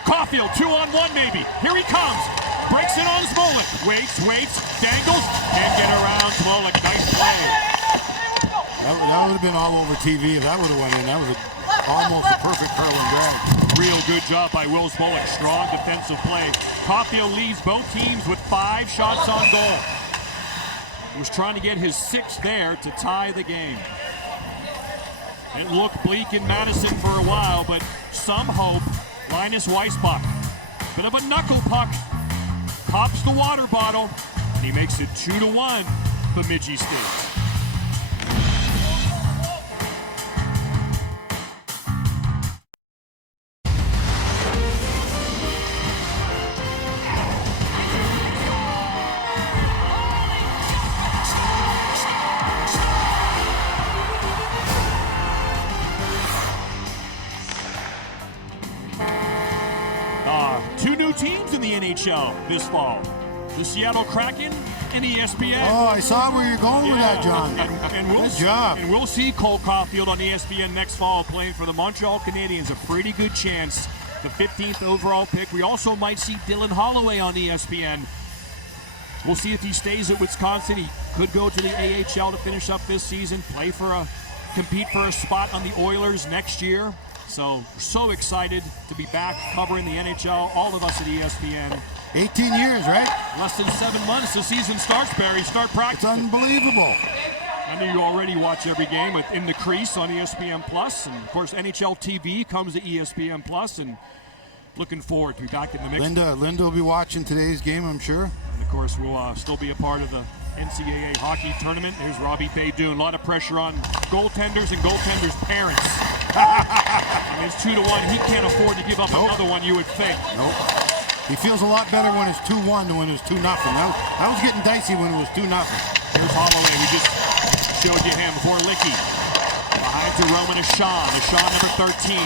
Caulfield, 2-on-1 maybe. Here he comes. Breaks in on Smolik. Waits, dangles. Can't get around Smolik. Nice play. That would have been all over TV if that would have went in. That was almost a perfect curl and drag. Real good job by Will Smolik. Strong defensive play. Caulfield leads both teams with 5 shots on goal. He was trying to get his 6th there to tie the game. It looked bleak in Madison for a while, but some hope. Linus Weissbach. Bit of a knuckle puck. Pops the water bottle. And he makes it 2-1 Bemidji State. Two new teams in the NHL this fall. The Seattle Kraken and ESPN. Oh, I saw where you're going with that, John. Good job. And we'll see Cole Caulfield on ESPN next fall playing for the Montreal Canadiens. A pretty good chance. The 15th overall pick. We also might see Dylan Holloway on ESPN. We'll see if he stays at Wisconsin. He could go to the AHL to finish up this season, compete for a spot on the Oilers next year. So excited to be back covering the NHL, all of us at ESPN. 18 years, right? Less than 7 months, the season starts, Barry. Start practicing. It's unbelievable. I know you already watch every game with In the Crease on ESPN+, and of course NHL TV comes to ESPN+, and looking forward to be back in the mix. Linda will be watching today's game, I'm sure. And of course, we'll still be a part of the NCAA hockey tournament. Here's Robbie Baydoun. A lot of pressure on goaltenders and goaltenders' parents. I mean, it's 2-1. He can't afford to give up another one, you would think. Nope. He feels a lot better when it's 2-1 than when it's 2-0. That was getting dicey when it was 2-0. Here's Holloway. We just showed you him. Vorlicki. Behind to Roman Ashawn. Ashawn, number 13.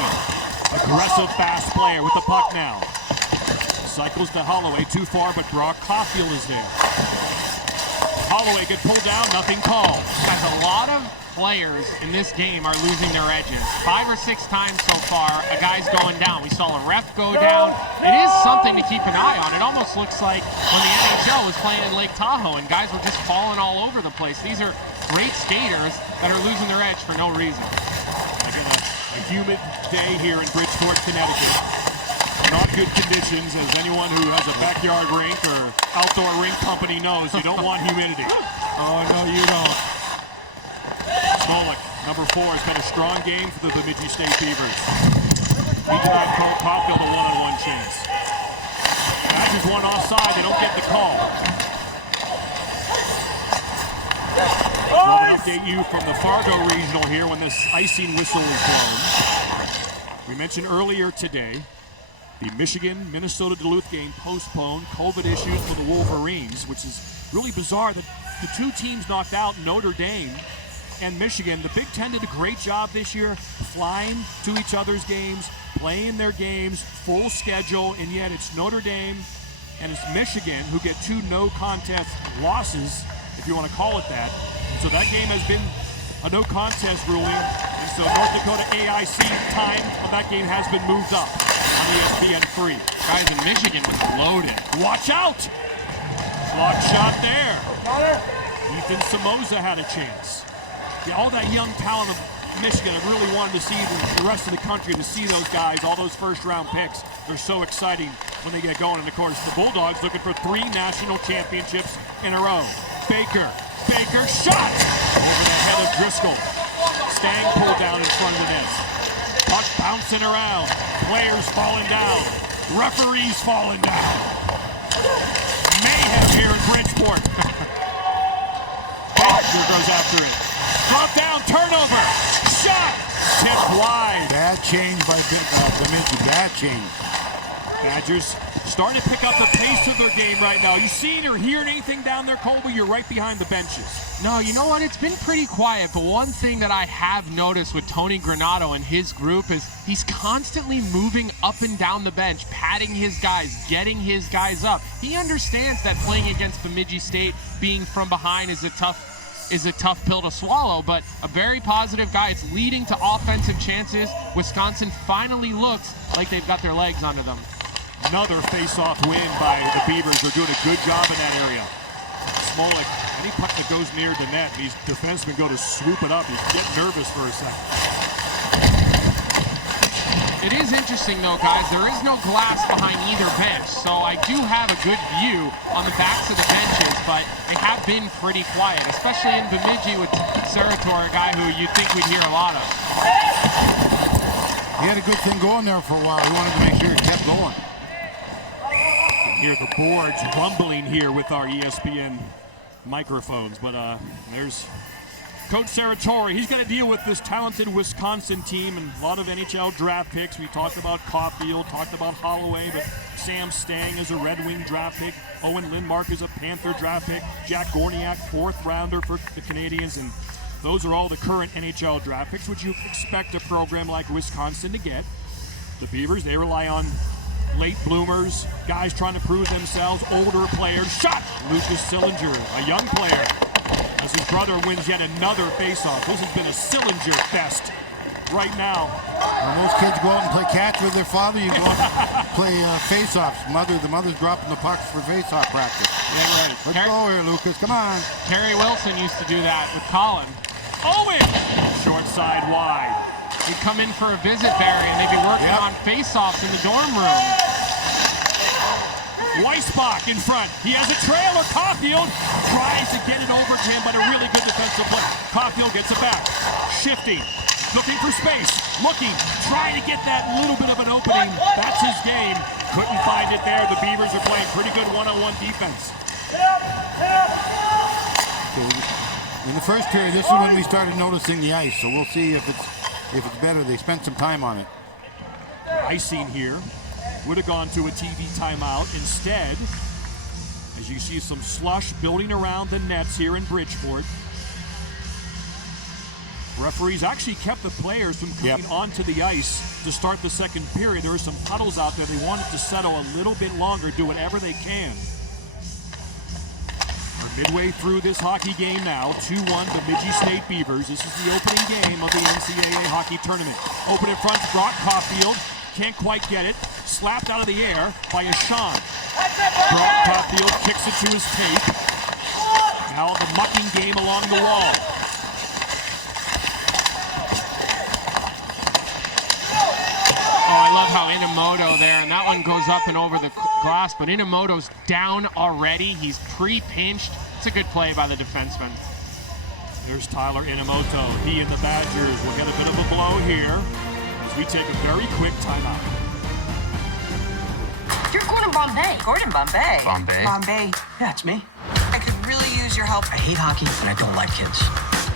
Aggressive, fast player with the puck now. Cycles to Holloway. Too far, but Brock Caulfield is there. Holloway get pulled down, nothing called. Guys, a lot of players in this game are losing their edges. 5 or 6 times so far, a guy's going down. We saw a ref go down. It is something to keep an eye on. It almost looks like when the NHL was playing in Lake Tahoe and guys were just falling all over the place. These are great skaters that are losing their edge for no reason. Again, a humid day here in Bridgeport, Connecticut. Not good conditions, as anyone who has a backyard rink or outdoor rink company knows. You don't want humidity. Oh, no, you don't. Smolik, number 4, has been a strong game for the Bemidji State Beavers. He denied Cole Caulfield a one-on-one chance. Badgers one offside, they don't get the call. We'll have an update you from the Fargo Regional here when this icing whistle is blown. We mentioned earlier today the Michigan-Minnesota Duluth game postponed, COVID issues for the Wolverines, which is really bizarre that the two teams knocked out, Notre Dame and Michigan. The Big Ten did a great job this year flying to each other's games, playing their games, full schedule, and yet it's Notre Dame and it's Michigan who get two no-contest losses, if you want to call it that. And so that game has been a no-contest ruling, and so North Dakota AIC time of that game has been moved up on ESPN3. Guys, in Michigan was loaded. Watch out! Block shot there. Ethan Somoza had a chance. Yeah, all that young talent of Michigan, I really wanted to see the rest of the country to see those guys, all those first-round picks. They're so exciting when they get going. And, of course, the Bulldogs looking for 3 national championships in a row. Baker shot! Over the head of Driscoll. Stang pulled down in front of the net. Puck bouncing around. Players falling down. Referees falling down. Mayhem here in Bridgeport. Baker goes after it. Drop down, turnover. Shot! Tipped wide. Bad change by Bemidji. Bad change. Badgers starting to pick up the pace of their game right now. You seeing or hearing anything down there, Colby? You're right behind the benches. No, you know what? It's been pretty quiet, but one thing that I have noticed with Tony Granato and his group is he's constantly moving up and down the bench, patting his guys, getting his guys up. He understands that playing against Bemidji State, being from behind is a tough pill to swallow, but a very positive guy. It's leading to offensive chances. Wisconsin finally looks like they've got their legs under them. Another face-off win by the Beavers. They're doing a good job in that area. Smolik, any puck that goes near the net, these defensemen go to swoop it up. You get nervous for a second. It is interesting, though, guys. There is no glass behind either bench, so I do have a good view on the backs of the benches, but they have been pretty quiet, especially in Bemidji with Serator, a guy who you'd think we'd hear a lot of. He had a good thing going there for a while. He wanted to make sure it kept going. Hear the boards rumbling here with our ESPN microphones, but there's Coach Seratori. He's got to deal with this talented Wisconsin team and a lot of NHL draft picks. We talked about Caulfield, talked about Holloway, but Sam Stang is a Red Wing draft pick. Owen Lindmark is a Panther draft pick. Jack Gorniak, 4th rounder for the Canadians, and those are all the current NHL draft picks, which you expect a program like Wisconsin to get. The Beavers, they rely on late bloomers, guys trying to prove themselves, older players. Shot! Lucas Sillinger, a young player, as his brother wins yet another faceoff. This has been a Sillinger fest right now. When those kids go out and play catch with their father, you go out and play faceoffs. The mother's dropping the pucks for faceoff practice. Yeah, right. Let's go here, Lucas. Come on. Terry Wilson used to do that with Colin. Owen! Short side wide. He'd come in for a visit, Barry, and they'd be working on face-offs in the dorm room. Weissbach in front. He has a trailer. Caulfield tries to get it over to him, but a really good defensive play. Caulfield gets it back. Shifting. Looking for space. Looking. Trying to get that little bit of an opening. That's his game. Couldn't find it there. The Beavers are playing pretty good one-on-one defense. In the first period, this is when we started noticing the ice, so we'll see if it's better. They spent some time on it. Icing here would have gone to a TV timeout. Instead, as you see some slush building around the nets here in Bridgeport, referees actually kept the players from coming onto the ice to start the second period. There were some puddles out there. They wanted to settle a little bit longer, do whatever they can. We're midway through this hockey game now. 2-1 Bemidji State Beavers. This is the opening game of the NCAA hockey tournament. Open in front, Brock Caulfield. Can't quite get it. Slapped out of the air by Ashan. Brock Caulfield kicks it to his tape. Now the mucking game along the wall. Oh, I love how Inamoto there, and that one goes up and over the glass, but Inamoto's down already. He's pre-pinched. It's a good play by the defenseman. There's Tyler Inamoto. He and the Badgers will get a bit of a blow here as we take a very quick timeout. You're Gordon Bombay. Gordon Bombay. Bombay. That's me. I could really use use your help. I hate hockey, and I don't like kids.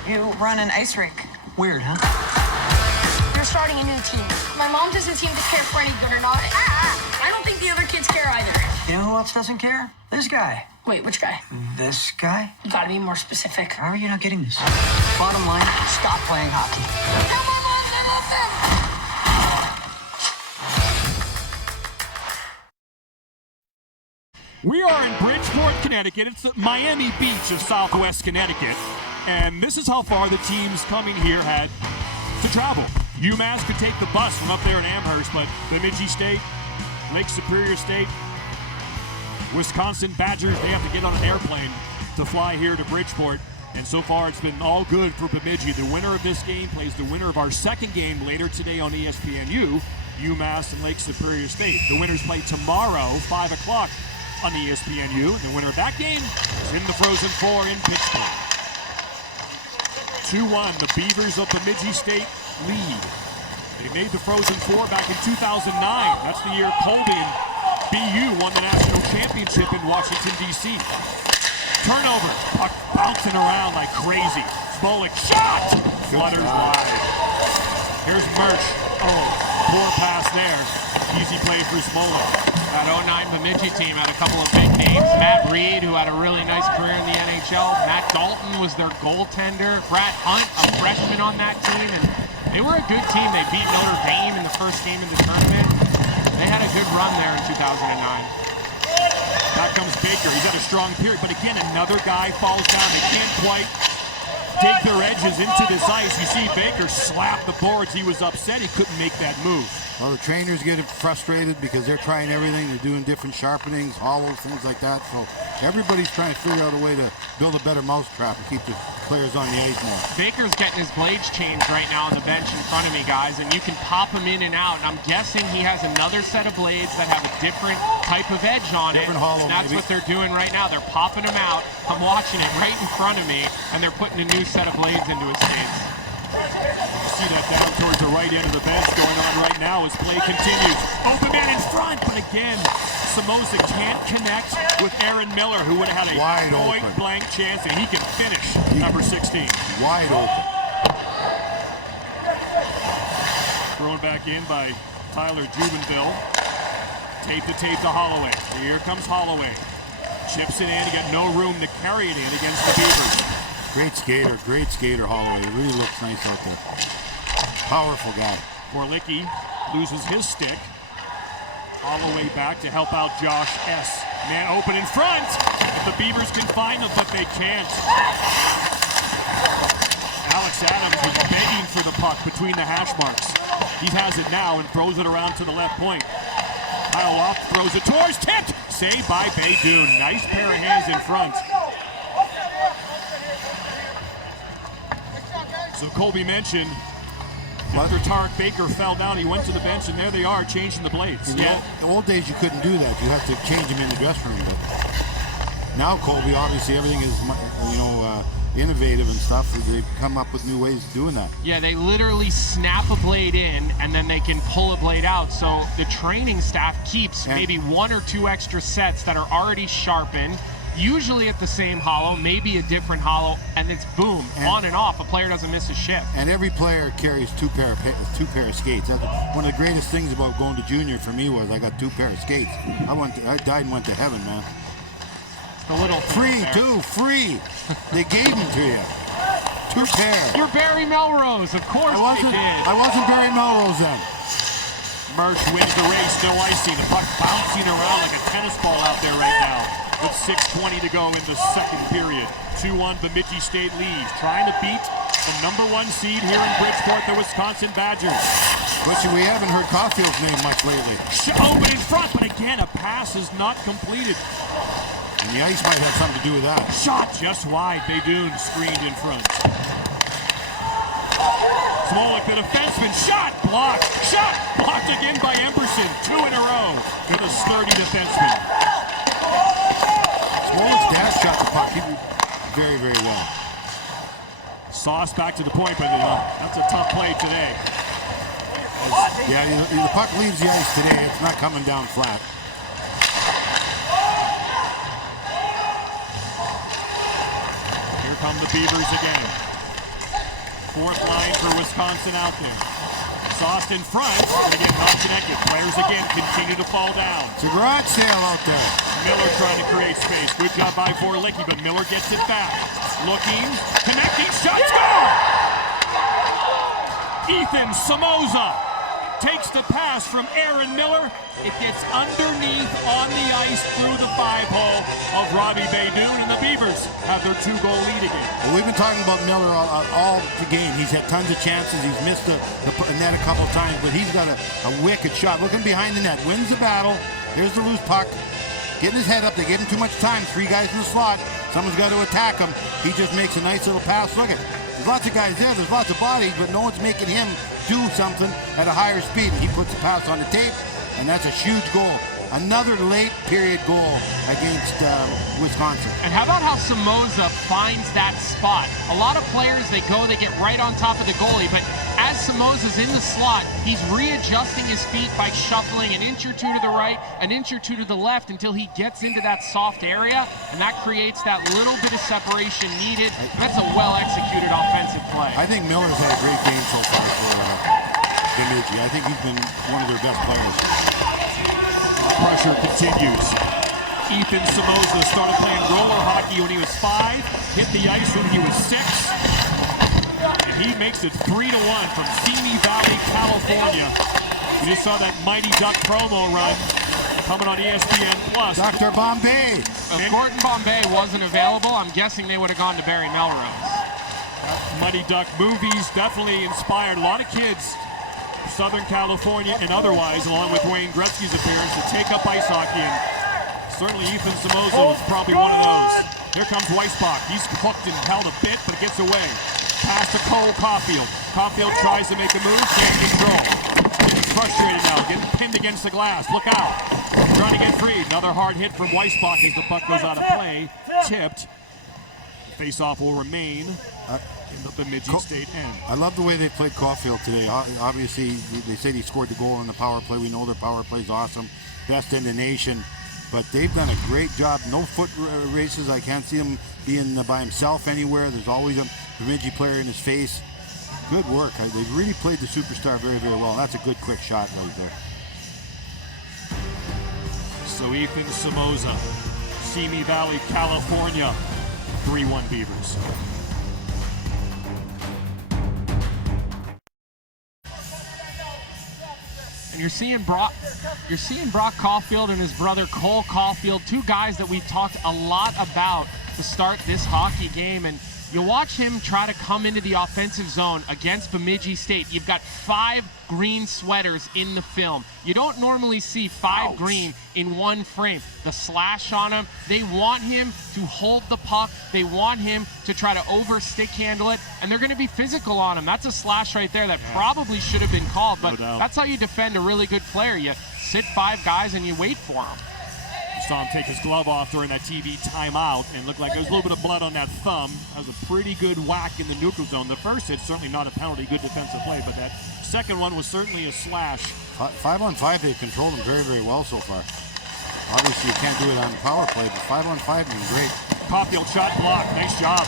You run an ice rink. Weird, huh? You're starting a new team. My mom doesn't seem to care for any good or not. I don't think the other kids care either. You know who else doesn't care? This guy. Wait, which guy? This guy? You gotta be more specific. How are you not getting this? Bottom line, stop playing hockey. Tell my mom I love them! We are in Bridgeport, Connecticut. It's the Miami Beach of Southwest Connecticut. And this is how far the teams coming here had to travel. UMass could take the bus from up there in Amherst, but Bemidji State, Lake Superior State, Wisconsin Badgers, they have to get on an airplane to fly here to Bridgeport. And so far, it's been all good for Bemidji. The winner of this game plays the winner of our second game later today on ESPNU, UMass and Lake Superior State. The winners play tomorrow, 5 o'clock on ESPNU. And the winner of that game is in the Frozen Four in Pittsburgh. 2-1, the Beavers of Bemidji State lead. They made the Frozen Four back in 2009. That's the year Colby and BU won the national championship in Washington, D.C. Turnover, puck bouncing around like crazy. Smolik shot! Flutters wide. Here's Merch. Oh, poor pass there. Easy play for Smolik. That 09 Bemidji team had a couple of big names. Matt Reed, who had a really nice career in the NHL. Matt Dalton was their goaltender. Brad Hunt, a freshman on that team. And they were a good team. They beat Notre Dame in the first game of the tournament. They had a good run there in 2009. Back comes Baker. He's had a strong period. But again, another guy falls down. They can't quite dig their edges into this ice. You see Baker slap the boards. He was upset. He couldn't make that move. Well, the trainers get frustrated because they're trying everything. They're doing different sharpenings, hollows, things like that. So everybody's trying to figure out a way to build a better mousetrap and keep the players on the ice more. Baker's getting his blades changed right now on the bench in front of me, guys, and you can pop him in and out. And I'm guessing he has another set of blades that have a different type of edge on it. Hollow, and that's maybe. what they're doing right now. They're popping him out. I'm watching it right in front of me, and they're putting a new set of blades into his skates. You see that down towards the right end of the bench going on right now as play continues. Open man in front, but again, Somoza can't connect with Aaron Miller, who would have had a point-blank chance, and he can finish number 16. Wide open. Thrown back in by Tyler Jubenville. Tape to Holloway. Here comes Holloway. Chips it in. He got no room to carry it in against the Beavers. Great skater, Holloway. He really looks nice out there. Powerful guy. Gorlicki loses his stick. Holloway back to help out Josh S. Man open in front. If the Beavers can find them, but they can't. Alex Adams was begging for the puck between the hash marks. He has it now and throws it around to the left point. Kyle Loft throws it towards tipped. Saved by Baydoun. Nice pair of hands in front. So Colby mentioned after Tarek Baker fell down, he went to the bench, and there they are changing the blades. In the old days, you couldn't do that. You have to change them in the dressing room. But now, Colby, obviously, everything is innovative and stuff. They've come up with new ways of doing that. Yeah, they literally snap a blade in, and then they can pull a blade out. So the training staff keeps maybe 1 or 2 extra sets that are already sharpened, usually at the same hollow, maybe a different hollow, and it's boom, on and off. A player doesn't miss a shift. And every player carries two pair of skates. That's one of the greatest things about going to junior for me was I got 2 pair of skates. I died and went to heaven, man. A little free too, free. They gave them to you. 2 pair. You're Barry Melrose, of course they did. I wasn't Barry Melrose then. Merch wins the race, no icing. The puck bouncing around like a tennis ball out there right now. With 6:20 to go in the second period. 2-1 Bemidji State leads. Trying to beat the number 1 seed here in Bridgeport, the Wisconsin Badgers. But we haven't heard Caulfield's name much lately. Open in front, but again, a pass is not completed. And the ice might have something to do with that. Shot just wide. Baydoun screened in front. Smolik, the defenseman. Shot blocked. Shot blocked again by Emberson. 2 in a row for the sturdy defenseman. Smolik's dad shot the puck very, very well. Sauce back to the point, but that's a tough play today. The puck leaves the ice today. It's not coming down flat. come the Beavers again. Fourth line for Wisconsin out there. Sauce in front, but again, not connected. Players again continue to fall down. It's a garage sale out there. Miller trying to create space. Good job by Vorlicki, but Miller gets it back. Looking, connecting, shot, score! Ethan Samoza takes the pass from Aaron Miller. It gets underneath on the ice through the 5-hole of Robbie Baydoun, and the Beavers have their 2-goal lead again. Well, we've been talking about Miller all the game. He's had tons of chances. He's missed the net a couple times, but he's got a wicked shot. Looking behind the net, wins the battle. There's the loose puck. Getting his head up. They gave him too much time. 3 guys in the slot. Someone's got to attack him. He just makes a nice little pass. Look at it. There's lots of guys there. There's lots of bodies, but no one's making him do something at a higher speed. And he puts the pass on the tape, and that's a huge goal. Another late period goal against Wisconsin. And how about how Samoza finds that spot? A lot of players, they get right on top of the goalie, but as Samoza's in the slot, he's readjusting his feet by shuffling an inch or 2 to the right, an inch or 2 to the left until he gets into that soft area, and that creates that little bit of separation needed. That's a well-executed offensive play. I think Miller's had a great game so far for Bemidji. I think he's been one of their best players. Pressure continues. Ethan Samoza started playing roller hockey when he was 5, hit the ice when he was 6, and he makes it 3-1 from Simi Valley, California. We just saw that Mighty Duck promo run coming on ESPN+. Dr. Bombay. If Gordon Bombay wasn't available, I'm guessing they would have gone to Barry Melrose. Mighty Duck movies definitely inspired a lot of kids, Southern California and otherwise, along with Wayne Gretzky's appearance, to take up ice hockey, and certainly Ethan Samoza was probably one of those. Here comes Weissbach. He's hooked and held a bit, but it gets away. Pass to Cole Caulfield. Caulfield tries to make a move, can't control. Getting frustrated now, getting pinned against the glass. Look out. Trying to get free. Another hard hit from Weissbach as the puck goes out of play. Tipped. Face-off will remain in the Bemidji State end. I love the way they played Caulfield today. Obviously, they said he scored the goal on the power play. We know their power play is awesome. Best in the nation. But they've done a great job. No foot races. I can't see him being by himself anywhere. There's always a Bemidji player in his face. Good work. They really played the superstar very, very well. That's a good, quick shot right there. So Ethan Samoza, Simi Valley, California, 3-1 Beavers. And you're seeing Brock Caulfield and his brother Cole Caulfield, 2 guys that we've talked a lot about to start this hockey game. And you watch him try to come into the offensive zone against Bemidji State. You've got 5 green sweaters in the film. You don't normally see 5 green in one frame. The slash on him, they want him to hold the puck. They want him to try to over-stick handle it, and they're going to be physical on him. That's a slash right there that probably should have been called, but that's how you defend a really good player. You sit 5 guys and you wait for him. Saw him take his glove off during that TV timeout and looked like there was a little bit of blood on that thumb. That was a pretty good whack in the neutral zone. The first hit, certainly not a penalty, good defensive play, but that second one was certainly a slash. 5-on-5, they've controlled him very, very well so far. Obviously, you can't do it on the power play, but 5-on-5 is great. Caulfield shot blocked. Nice job.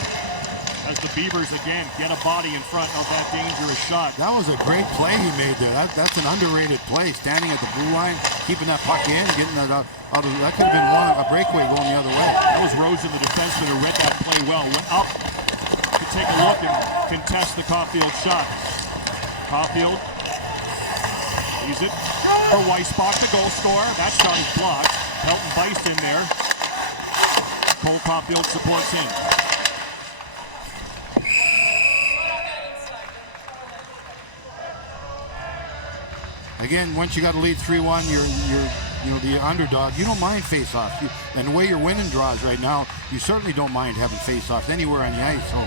As the Beavers again get a body in front of that dangerous shot. That was a great play he made there. That's an underrated play. Standing at the blue line, keeping that puck in, getting that out of. That could have been a breakaway going the other way. That was Rosen, the defenseman, who read that play well. Went up to take a look and contest the Caulfield shot. Caulfield leaves it for Weissbach, the goal scorer. That shot is blocked. Pelton Bice in there. Cole Caulfield supports him. Again, once you got to lead 3-1, you're the underdog. You don't mind face-offs. And the way your winning draws right now, you certainly don't mind having face-offs anywhere on the ice. So,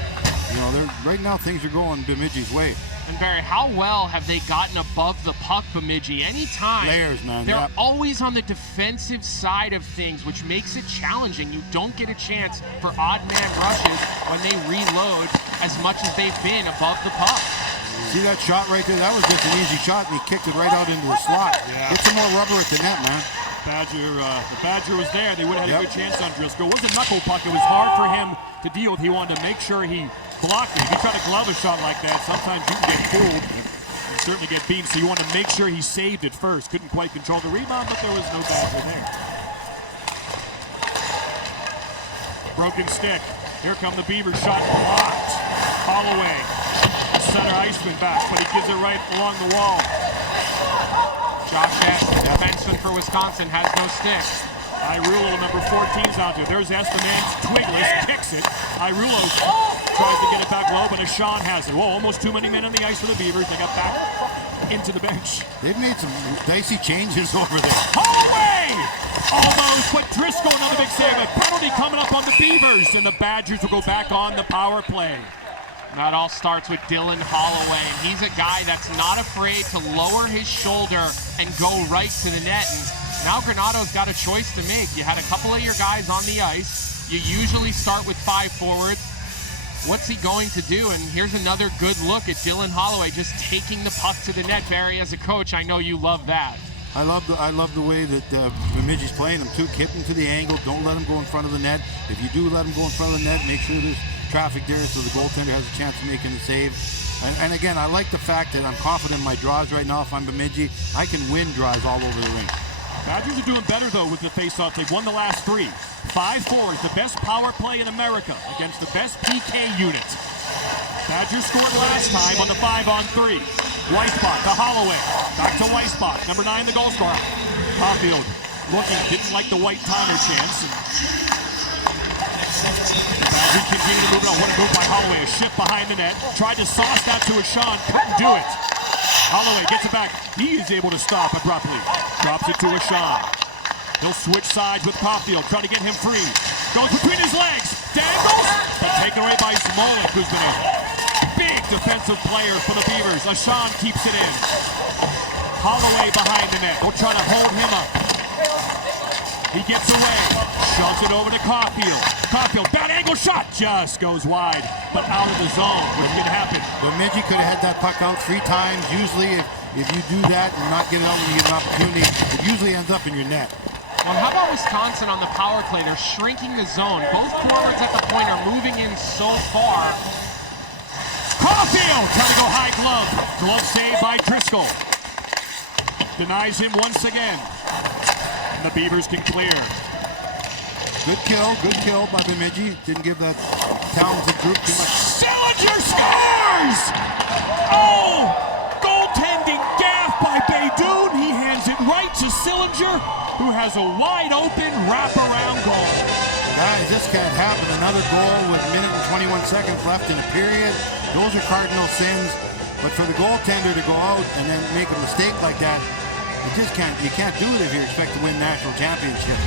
right now things are going Bemidji's way. And Barry, how well have they gotten above the puck, Bemidji? Anytime. Layers, man. They're always on the defensive side of things, which makes it challenging. You don't get a chance for odd man rushes when they reload as much as they've been above the puck. See that shot right there? That was just an easy shot, and he kicked it right out into the slot. Yeah. Get some more rubber at the net, man. The Badger was there. They would have had a good chance on Driscoll. It was a knuckle puck. It was hard for him to deal with. He wanted to make sure he blocked it. If you try to glove a shot like that, sometimes you can get fooled and certainly get beaten. So you want to make sure he saved it first. Couldn't quite control the rebound, but there was no Badger there. Broken stick. Here come the Beavers. Shot blocked. Holloway, the center iceman back, but he gives it right along the wall. Josh S., the defenseman for Wisconsin, has no stick. Irulo, number 14's out there. There's Esteman, twigless, kicks it. Irulo tries to get it back low, but Ashawn has it. Whoa, almost too many men on the ice for the Beavers. They got back into the bench. They've made some dicey changes over there. Holloway! Almost, but Driscoll, another big save. A penalty coming up on the Beavers, and the Badgers will go back on the power play. And that all starts with Dylan Holloway, and he's a guy that's not afraid to lower his shoulder and go right to the net. And now Granado's got a choice to make. You had a couple of your guys on the ice. You usually start with 5 forwards. What's he going to do? And here's another good look at Dylan Holloway just taking the puck to the net. Barry, as a coach, I know you love that. I love the way that Bemidji's playing them too. Keep them to the angle. Don't let them go in front of the net. If you do let them go in front of the net, make sure there's traffic there so the goaltender has a chance of making the save. And again, I like the fact that I'm confident in my draws right now. If I'm Bemidji, I can win draws all over the rink. Badgers are doing better, though, with the face-off. They've won the last 3. 5-4 is the best power play in America against the best PK unit. Badgers scored last time on the 5-on-3. Weisbach to Holloway. Back to Weisbach, number 9, the goal scorer. Caulfield looking, didn't like the white timer chance. The Badgers continue to move it on. What a move by Holloway. A shift behind the net. Tried to sauce that to Ashawn. Couldn't do it. Holloway gets it back. He is able to stop abruptly. Drops it to Ashawn. He'll switch sides with Caulfield. Try to get him free. Goes between his legs. Dangles. But taken away by Smolik, who's been a big defensive player for the Beavers. Ashawn keeps it in. Holloway behind the net. They'll try to hold him up. He gets away. Shoves it over to Caulfield. Caulfield, bad angle shot. Just goes wide, but out of the zone. What can happen? Bemidji could have had that puck out 3 times. Usually, if you do that and not get it out when you get an opportunity, it usually ends up in your net. Well, how about Wisconsin on the power play? They're shrinking the zone. Both forwards at the point are moving in so far. Caulfield trying to go high glove. Glove saved by Driscoll. Denies him once again. And the Beavers can clear. Good kill by Bemidji. Didn't give that talented group too much. Sillinger scores! Oh! Goaltending gaff by Baydoun. He hands it right to Sillinger, who has a wide open wraparound goal. Guys, this can't happen. Another goal with a minute and 21 seconds left in a period. Those are cardinal sins. But for the goaltender to go out and then make a mistake like that, you can't do it if you expect to win national championship.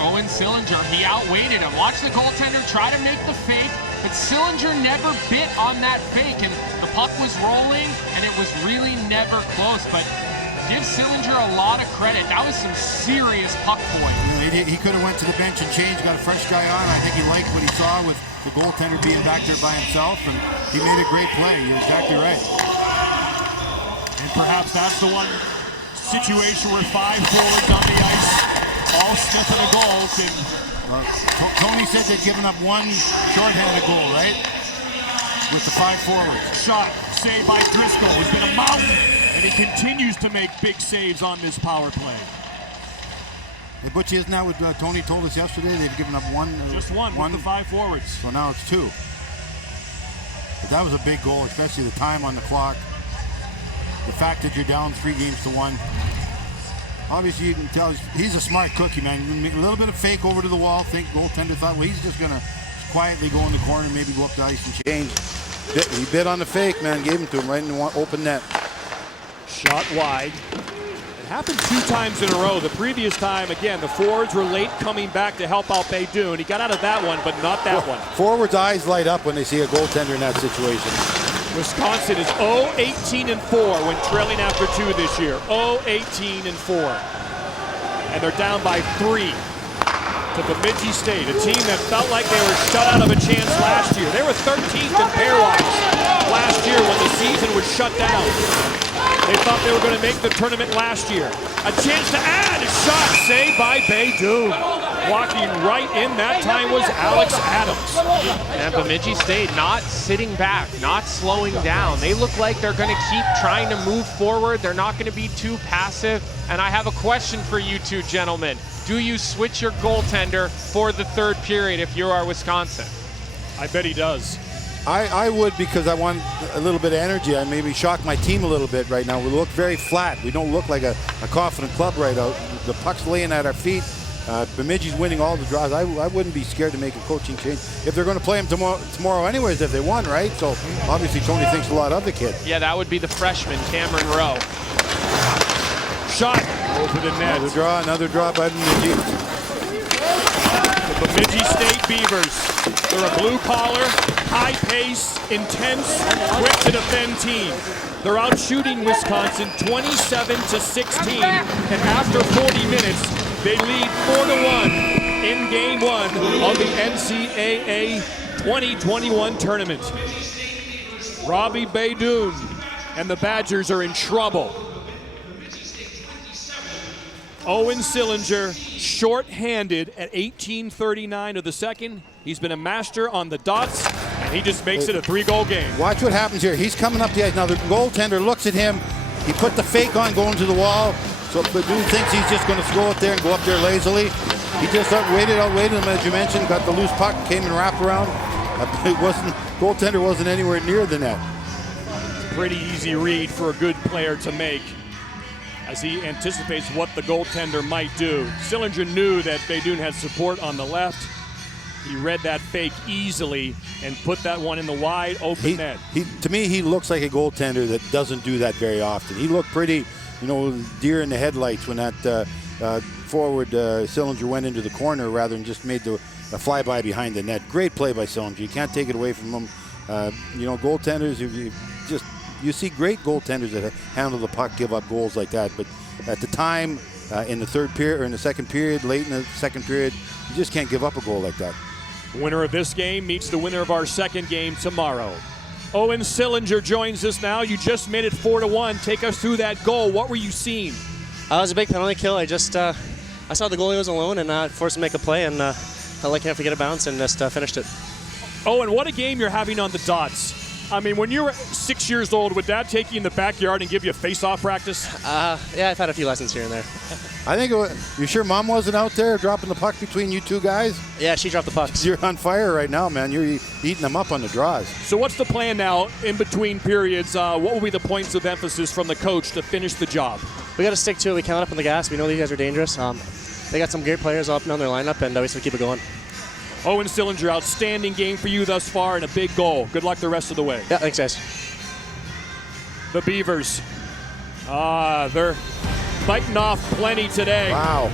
Owen Sillinger, he outweighted him. Watch the goaltender try to make the fake, but Sillinger never bit on that fake, and the puck was rolling, and it was really never close. But give Sillinger a lot of credit. That was some serious puck point. He could have went to the bench and changed, got a fresh guy on. I think he liked what he saw with the goaltender being back there by himself, and he made a great play. You're exactly right. And perhaps that's the one situation where 5 forwards on the ice, all sniffing a goal. Tony said they'd given up 1 shorthanded goal, right? With the 5 forwards. Shot saved by Driscoll, who's been a mountain, and he continues to make big saves on this power play. Hey, Butchie, isn't that what Tony told us yesterday? They've given up 1. Just one with the 5 forwards. So now it's 2. But that was a big goal, especially the time on the clock. The fact that you're down 3-1. Obviously, you can tell he's a smart cookie, man. A little bit of fake over to the wall. Think goaltender thought, well, he's just going to quietly go in the corner, maybe go up the ice and change. He bit on the fake, man. Gave him to him right in the open net. Shot wide. It happened 2 times in a row. The previous time, again, the forwards were late coming back to help out Baydoun. He got out of that one, but not that one. Forwards' eyes light up when they see a goaltender in that situation. Wisconsin is 0-18-4 when trailing after 2 this year. 0-18-4. And they're down by 3 to Bemidji State, a team that felt like they were shut out of a chance last year. They were 13th in pairwise last year when the season was shut down. They thought they were going to make the tournament last year. A chance to add a shot saved by Beidoun. Walking right in that time was Alex Adams. And Bemidji State not sitting back, not slowing down. They look like they're going to keep trying to move forward. They're not going to be too passive. And I have a question for you two gentlemen. Do you switch your goaltender for the third period if you are Wisconsin? I bet he does. I would, because I want a little bit of energy. I maybe shock my team a little bit right now. We look very flat. We don't look like a confident club right out. The puck's laying at our feet. Bemidji's winning all the draws. I wouldn't be scared to make a coaching change if they're going to play him tomorrow anyways, if they won, right? So obviously Tony thinks a lot of the kid. Yeah, that would be the freshman, Cameron Rowe. Shot over the net. Another draw by Bemidji. The Bemidji State Beavers. They're a blue-collar, high-pace, intense, quick-to-defend team. They're out shooting Wisconsin 27-16, and after 40 minutes, they lead 4-1 in Game 1 of the NCAA 2021 tournament. Robbie Beidoun and the Badgers are in trouble. Owen Sillinger, short-handed at 18:39 of the second. He's been a master on the dots, and he just makes it a 3-goal game. Watch what happens here. He's coming up the ice. Now the goaltender looks at him. He put the fake on going to the wall. So Beidoun thinks he's just going to go out there and go up there lazily. He just outweighted him, as you mentioned, got the loose puck, came and wrapped around. Goaltender wasn't anywhere near the net. Pretty easy read for a good player to make as he anticipates what the goaltender might do. Sillinger knew that Beidoun had support on the left. He read that fake easily and put that one in the wide open net. To me, he looks like a goaltender that doesn't do that very often. He looked pretty, deer in the headlights when that forward Sillinger went into the corner rather than just made a flyby behind the net. Great play by Sillinger. You can't take it away from him. Goaltenders, you see great goaltenders that handle the puck, give up goals like that. But at the time, in the third period or in the second period, late in the second period, you just can't give up a goal like that. Winner of this game meets the winner of our second game tomorrow. Owen Sillinger joins us now. You just made it 4-1. Take us through that goal. What were you seeing? It was a big penalty kill. I saw the goalie was alone and forced him to make a play, and felt like I have to get a bounce and just finished it. Owen, what a game you're having on the dots. I mean, when you were 6 years old, would Dad take you in the backyard and give you a face-off practice? Yeah, I've had a few lessons here and there. I think you sure Mom wasn't out there dropping the puck between you two guys? Yeah, she dropped the pucks. You're on fire right now, man. You're eating them up on the draws. So what's the plan now in between periods? What will be the points of emphasis from the coach to finish the job? We got to stick to it. We count up on the gas. We know these guys are dangerous. They got some great players up and down their lineup, and we just have to keep it going. Owen Sillinger, outstanding game for you thus far and a big goal. Good luck the rest of the way. Yeah, thanks, guys. The Beavers. They're biting off plenty today. Wow.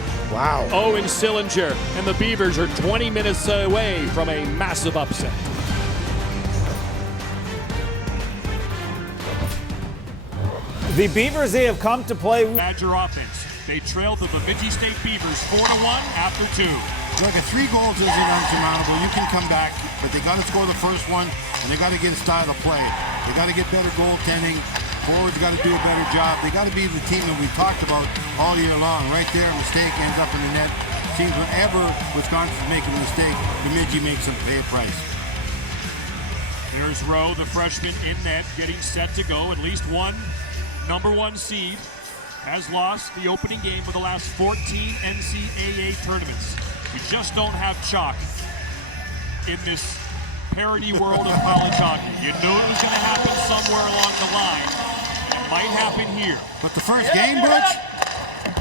Owen Sillinger and the Beavers are 20 minutes away from a massive upset. The Beavers, they have come to play. Badger offense. They trailed the Bemidji State Beavers 4-1 after 2. Look, at 3 goals isn't unsurmountable. You can come back, but they got to score the first one, and they got to get a style of play. They got to get better goaltending. Forwards got to do a better job. They got to be the team that we've talked about all year long. Right there, a mistake ends up in the net. Seems whenever Wisconsin's making a mistake, Bemidji makes them pay a price. There's Rowe, the freshman in net, getting set to go. At least one number 1 seed has lost the opening game of the last 14 NCAA tournaments. We just don't have chalk in this parody world of college hockey. You knew it was going to happen somewhere along the line. It might happen here. But the first game, Butch?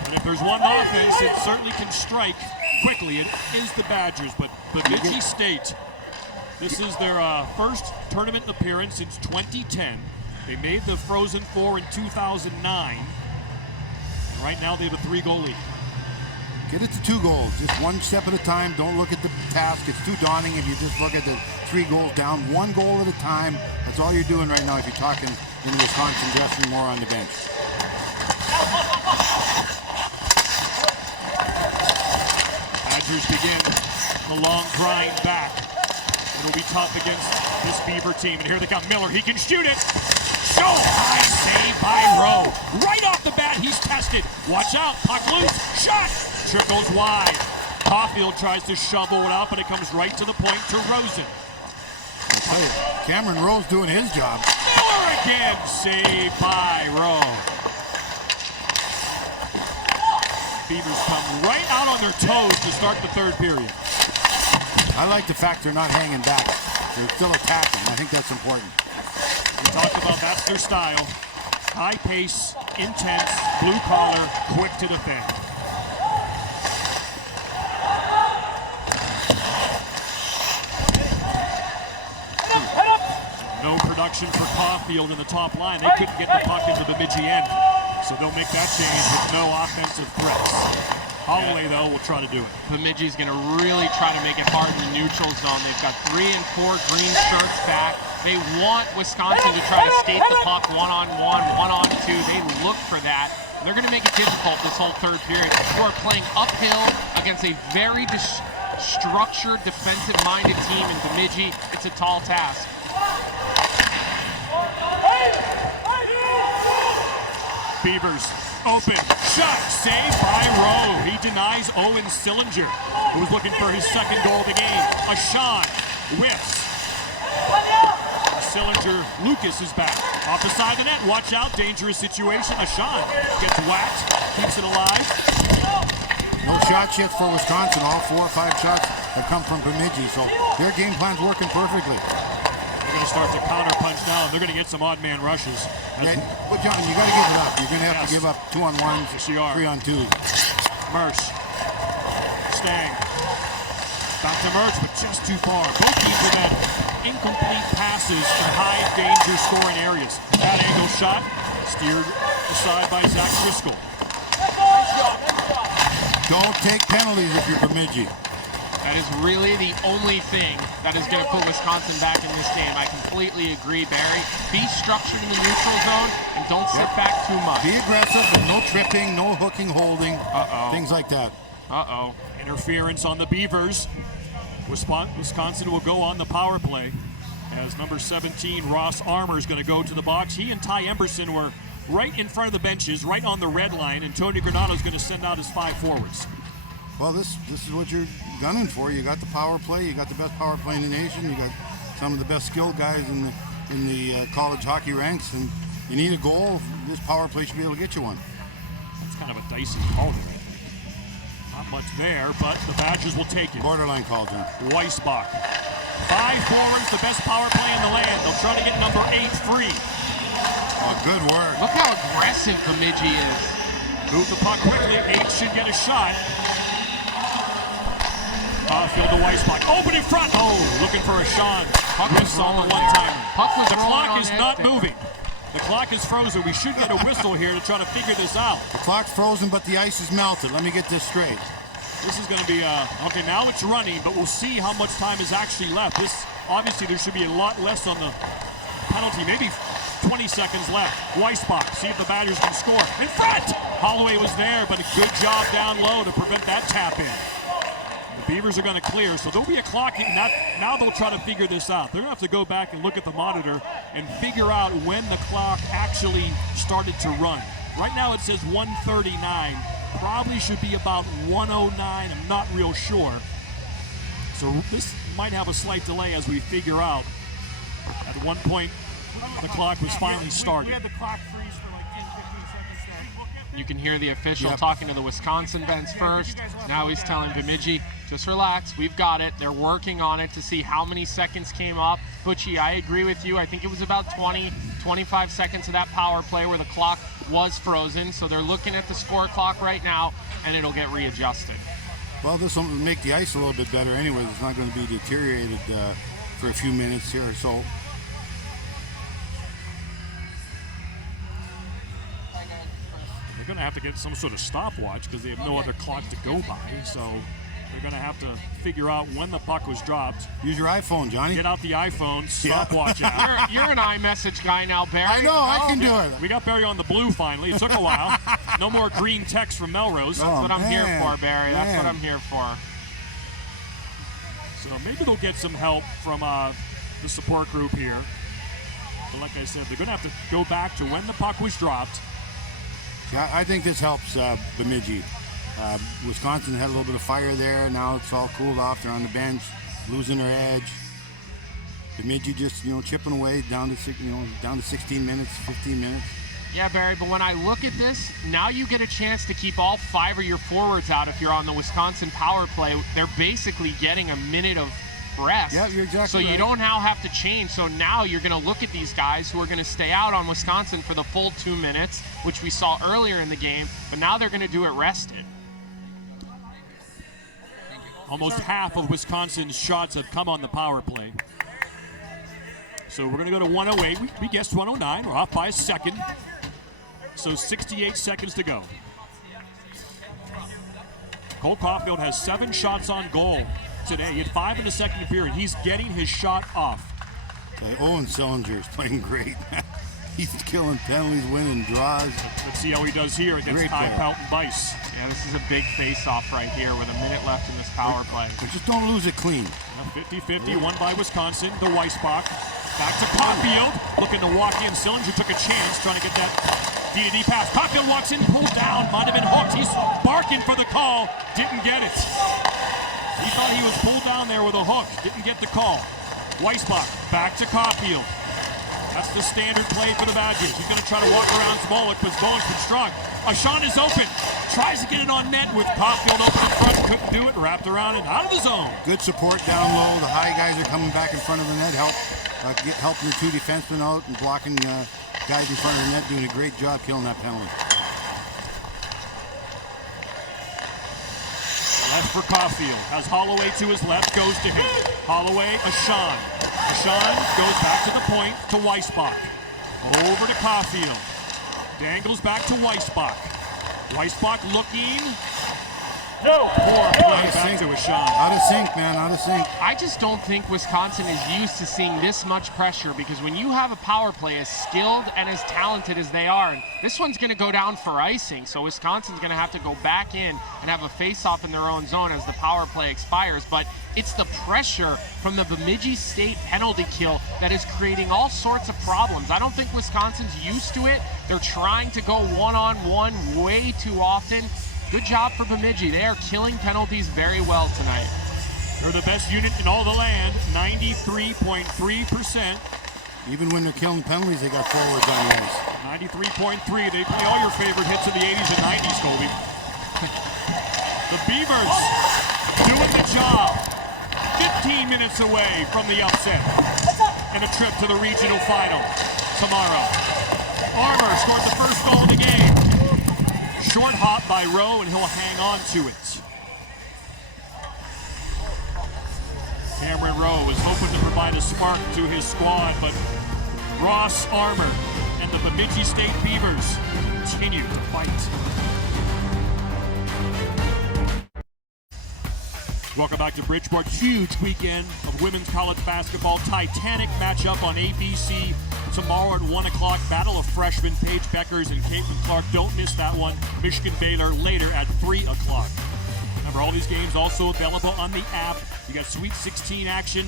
And if there's one offense, it certainly can strike quickly. It is the Badgers, but Bemidji State, this is their first tournament appearance since 2010. They made the Frozen Four in 2009. And right now they have a 3-goal lead. Get it to 2 goals. Just one step at a time. Don't look at the task. It's too daunting if you just look at the 3 goals down. 1 goal at a time. That's all you're doing right now if you're talking in the Wisconsin dressing more on the bench. Badgers begin the long grind back. It'll be tough against this Beaver team. And here they come. Miller, he can shoot it. Oh, high save by Rowe. Right off the bat, he's tested. Watch out, puck loose, shot. Trickles wide. Caulfield tries to shovel it up, and it comes right to the point to Rosen. I tell you, Cameron Rowe's doing his job. Miller again, saved by Rowe. Beavers come right out on their toes to start the third period. I like the fact they're not hanging back. They're still attacking. I think that's important. We talked about that's their style. High pace, intense, blue collar, quick to defend. No production for Caulfield in the top line. They couldn't get the puck into the Bemidji end. So they'll make that change with no offensive threats. Holloway, though, will try to do it. Bemidji's going to really try to make it hard in the neutral zone. They've got 3 and 4 green shirts back. They want Wisconsin to try to skate the puck 1-on-1, 1-on-2. They look for that. They're going to make it difficult this whole third period. You are playing uphill against a very structured, defensive-minded team in Bemidji. It's a tall task. Beavers open, shot, saved by Rowe. He denies Owen Sillinger, who was looking for his second goal of the game. Ashan whiffs. Sillinger, Lucas is back. Off the side of the net, watch out, dangerous situation. Ashan gets whacked, keeps it alive. No shot yet for Wisconsin. All 4 or 5 shots have come from Bemidji, so their game plan's working perfectly. They're going to start to counter punch now, and they're going to get some odd man rushes. Yeah, but John, you got to give it up. You're going to have to give up 2-on-1s, Yes, you are. 3-on-2s. Mersch, Stang, back to Mersch, but just too far. Both teams have had incomplete passes in high danger scoring areas. That angle shot, steered aside by Zach Driscoll. Don't take penalties if you're Bemidji. That is really the only thing that is going to put Wisconsin back in this game. I completely agree, Barry. Be structured in the neutral zone and don't sit back too much. Be aggressive, but no tripping, no hooking, holding, things like that. Interference on the Beavers. Wisconsin will go on the power play as number 17, Ross Armour, is going to go to the box. He and Ty Emberson were right in front of the benches, right on the red line, and Tony Granato is going to send out his 5 forwards. Well, this is what you're gunning for. You got the power play. You got the best power play in the nation. You got some of the best skilled guys in the college hockey ranks, and you need a goal. This power play should be able to get you one. That's kind of a dicey call there. Not much there, but the Badgers will take it. Borderline call, John. Weissbach. 5 forwards, the best power play in the land. They'll try to get number 8 free. Oh, good work. Look how aggressive Bemidji is. Move the puck quickly. 8 should get a shot. Caulfield to Weissbach. Open in front. Oh, looking for a Sean. Puck is on the one-timer. The clock is not moving. The clock is frozen. We should get a whistle here to try to figure this out. The clock's frozen, but the ice is melted. Let me get this straight. This is going to be, okay, now it's running, but we'll see how much time is actually left. This, obviously, there should be a lot less on the penalty. Maybe 20 seconds left. Weissbach, see if the Badgers can score. In front! Holloway was there, but a good job down low to prevent that tap in. The Beavers are going to clear, so there'll be a clock. Now they'll try to figure this out. They're going to have to go back and look at the monitor and figure out when the clock actually started to run. Right now it says 1:39. Probably should be about 1:09. I'm not real sure. So this might have a slight delay as we figure out. At one point, the clock was finally started. We had the clock freeze for like 10, 15 seconds there. You can hear the official talking to the Wisconsin bench first. Now he's telling Bemidji, just relax, we've got it. They're working on it to see how many seconds came up. Butchie, I agree with you. I think it was about 20, 25 seconds of that power play where the clock was frozen. So they're looking at the score clock right now, and it'll get readjusted. Well, this will make the ice a little bit better anyway. It's not going to be deteriorated for a few minutes here or so. They're going to have to get some sort of stopwatch because they have no other clock to go by. So they're going to have to figure out when the puck was dropped. Use your iPhone, Johnny. Get out the iPhone, stopwatch app. You're an iMessage guy now, Barry. I know, I can do it. We got Barry on the blue finally. It took a while. No more green text from Melrose. That's what I'm here for, Barry. That's what I'm here for. So maybe they'll get some help from the support group here. But like I said, they're going to have to go back to when the puck was dropped. Yeah, I think this helps Bemidji. Wisconsin had a little bit of fire there. Now it's all cooled off. They're on the bench, losing their edge. Bemidji just, chipping away down to 16 minutes, 15 minutes. Yeah, Barry, but when I look at this, now you get a chance to keep all 5 of your forwards out if you're on the Wisconsin power play. They're basically getting a minute of rest. Yeah, you're exactly So right. you don't now have to change. So now you're going to look at these guys who are going to stay out on Wisconsin for the full 2 minutes, which we saw earlier in the game, but now they're going to do it rested. Almost half of Wisconsin's shots have come on the power play. So we're going to go to 108. We guessed 109. We're off by a second. So 68 seconds to go. Cole Caulfield has 7 shots on goal today. He had 5 in the second period. He's getting his shot off. Owen Sillinger is playing great. He's killing penalties, winning draws. Let's see how he does here against Ty Pelton Bice. Yeah, this is a big face-off right here with a minute left in this power play. But just don't lose it clean. 50-50, won by Wisconsin. The Weissbach. Back to Caulfield. Looking to walk in. Sillinger took a chance trying to get that D-to-D pass. Caulfield walks in, pulled down. Might have been hooked. He's barking for the call. Didn't get it. He thought he was pulled down there with a hook. Didn't get the call. Weissbach back to Caulfield. That's the standard play for the Badgers. He's going to try to walk around Smolik, but Smolik's been strong. Ashawn is open. Tries to get it on net with Caulfield open in front. Couldn't do it. Wrapped around and out of the zone. Good support down low. The high guys are coming back in front of the net. Helping the 2 defensemen out and blocking guys in front of the net. Doing a great job killing that penalty. Left for Caulfield. Has Holloway to his left. Goes to him. Holloway, Ashawn. Ashawn goes back to the point to Weissbach. Over to Caulfield. Dangles back to Weissbach. Weissbach looking. No. Poor play back to Ashawn. Out of sync, man. Out of sync. I just don't think Wisconsin is used to seeing this much pressure because when you have a power play as skilled and as talented as they are, and this one's going to go down for icing, so Wisconsin's going to have to go back in and have a face-off in their own zone as the power play expires. But it's the pressure from the Bemidji State penalty kill that is creating all sorts of problems. I don't think Wisconsin's used to it. They're trying to go one-on-one way too often. Good job for Bemidji. They are killing penalties very well tonight. They're the best unit in all the land, 93.3%. Even when they're killing penalties, they got forwards on the ice. 93.3. They play all your favorite hits of the 80s and 90s, Colby. The Beavers doing the job. 15 minutes away from the upset and a trip to the regional final tomorrow. Armour scored the first goal of the game. Short hop by Rowe, and he'll hang on to it. Cameron Rowe was hoping to provide a spark to his squad, but Ross Armour and the Bemidji State Beavers continue to fight. Welcome back to Bridgeport. Huge weekend of women's college basketball. Titanic matchup on ABC tomorrow at 1 o'clock. Battle of freshmen Paige Beckers and Caitlin Clark. Don't miss that one. Michigan Baylor later at 3 o'clock. Remember, all these games also available on the app. You got Sweet 16 action.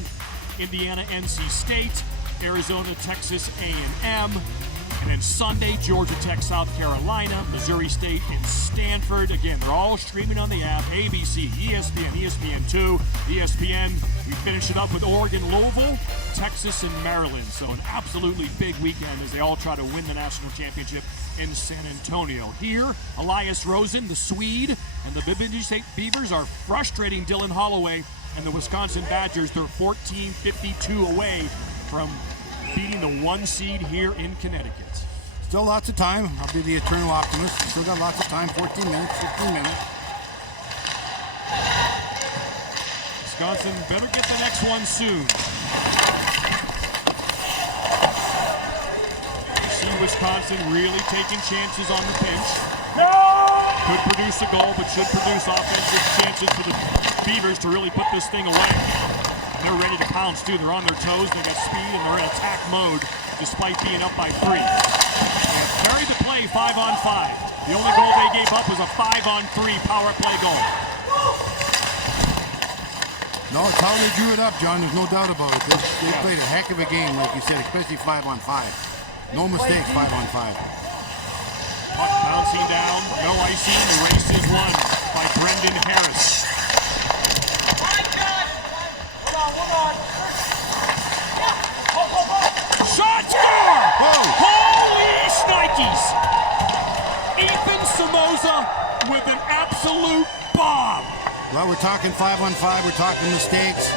Indiana, NC State. Arizona, Texas A&M. And then Sunday, Georgia Tech, South Carolina, Missouri State, and Stanford. Again, they're all streaming on the app. ABC, ESPN, ESPN2, ESPN. We finish it up with Oregon, Louisville, Texas, and Maryland. So an absolutely big weekend as they all try to win the national championship in San Antonio. Here, Elias Rosen, the Swede, and the Bemidji State Beavers are frustrating Dylan Holloway and the Wisconsin Badgers. They're 14-52 away from beating the 1 seed here in Connecticut. Still lots of time. I'll be the eternal optimist. Still got lots of time. 14 minutes, 15 minutes. Wisconsin better get the next one soon. You see Wisconsin really taking chances on the pinch. Could produce a goal, but should produce offensive chances for the Beavers to really put this thing away. And they're ready to pounce, too. They're on their toes. They got speed, and they're in attack mode despite being up by 3. They have carried the play 5-on-5. The only goal they gave up was a 5-on-3 power play goal. No, it's how they drew it up, John. There's no doubt about it. They played a heck of a game, like you said, especially 5-on-5. No mistakes, 5-on-5. Puck bouncing down, no icing. The race is won by Brendan Harris. Shot score! Whoa. Holy shnikes! Ethan Somoza with an absolute bomb. Well, we're talking 5-on-5. We're talking mistakes.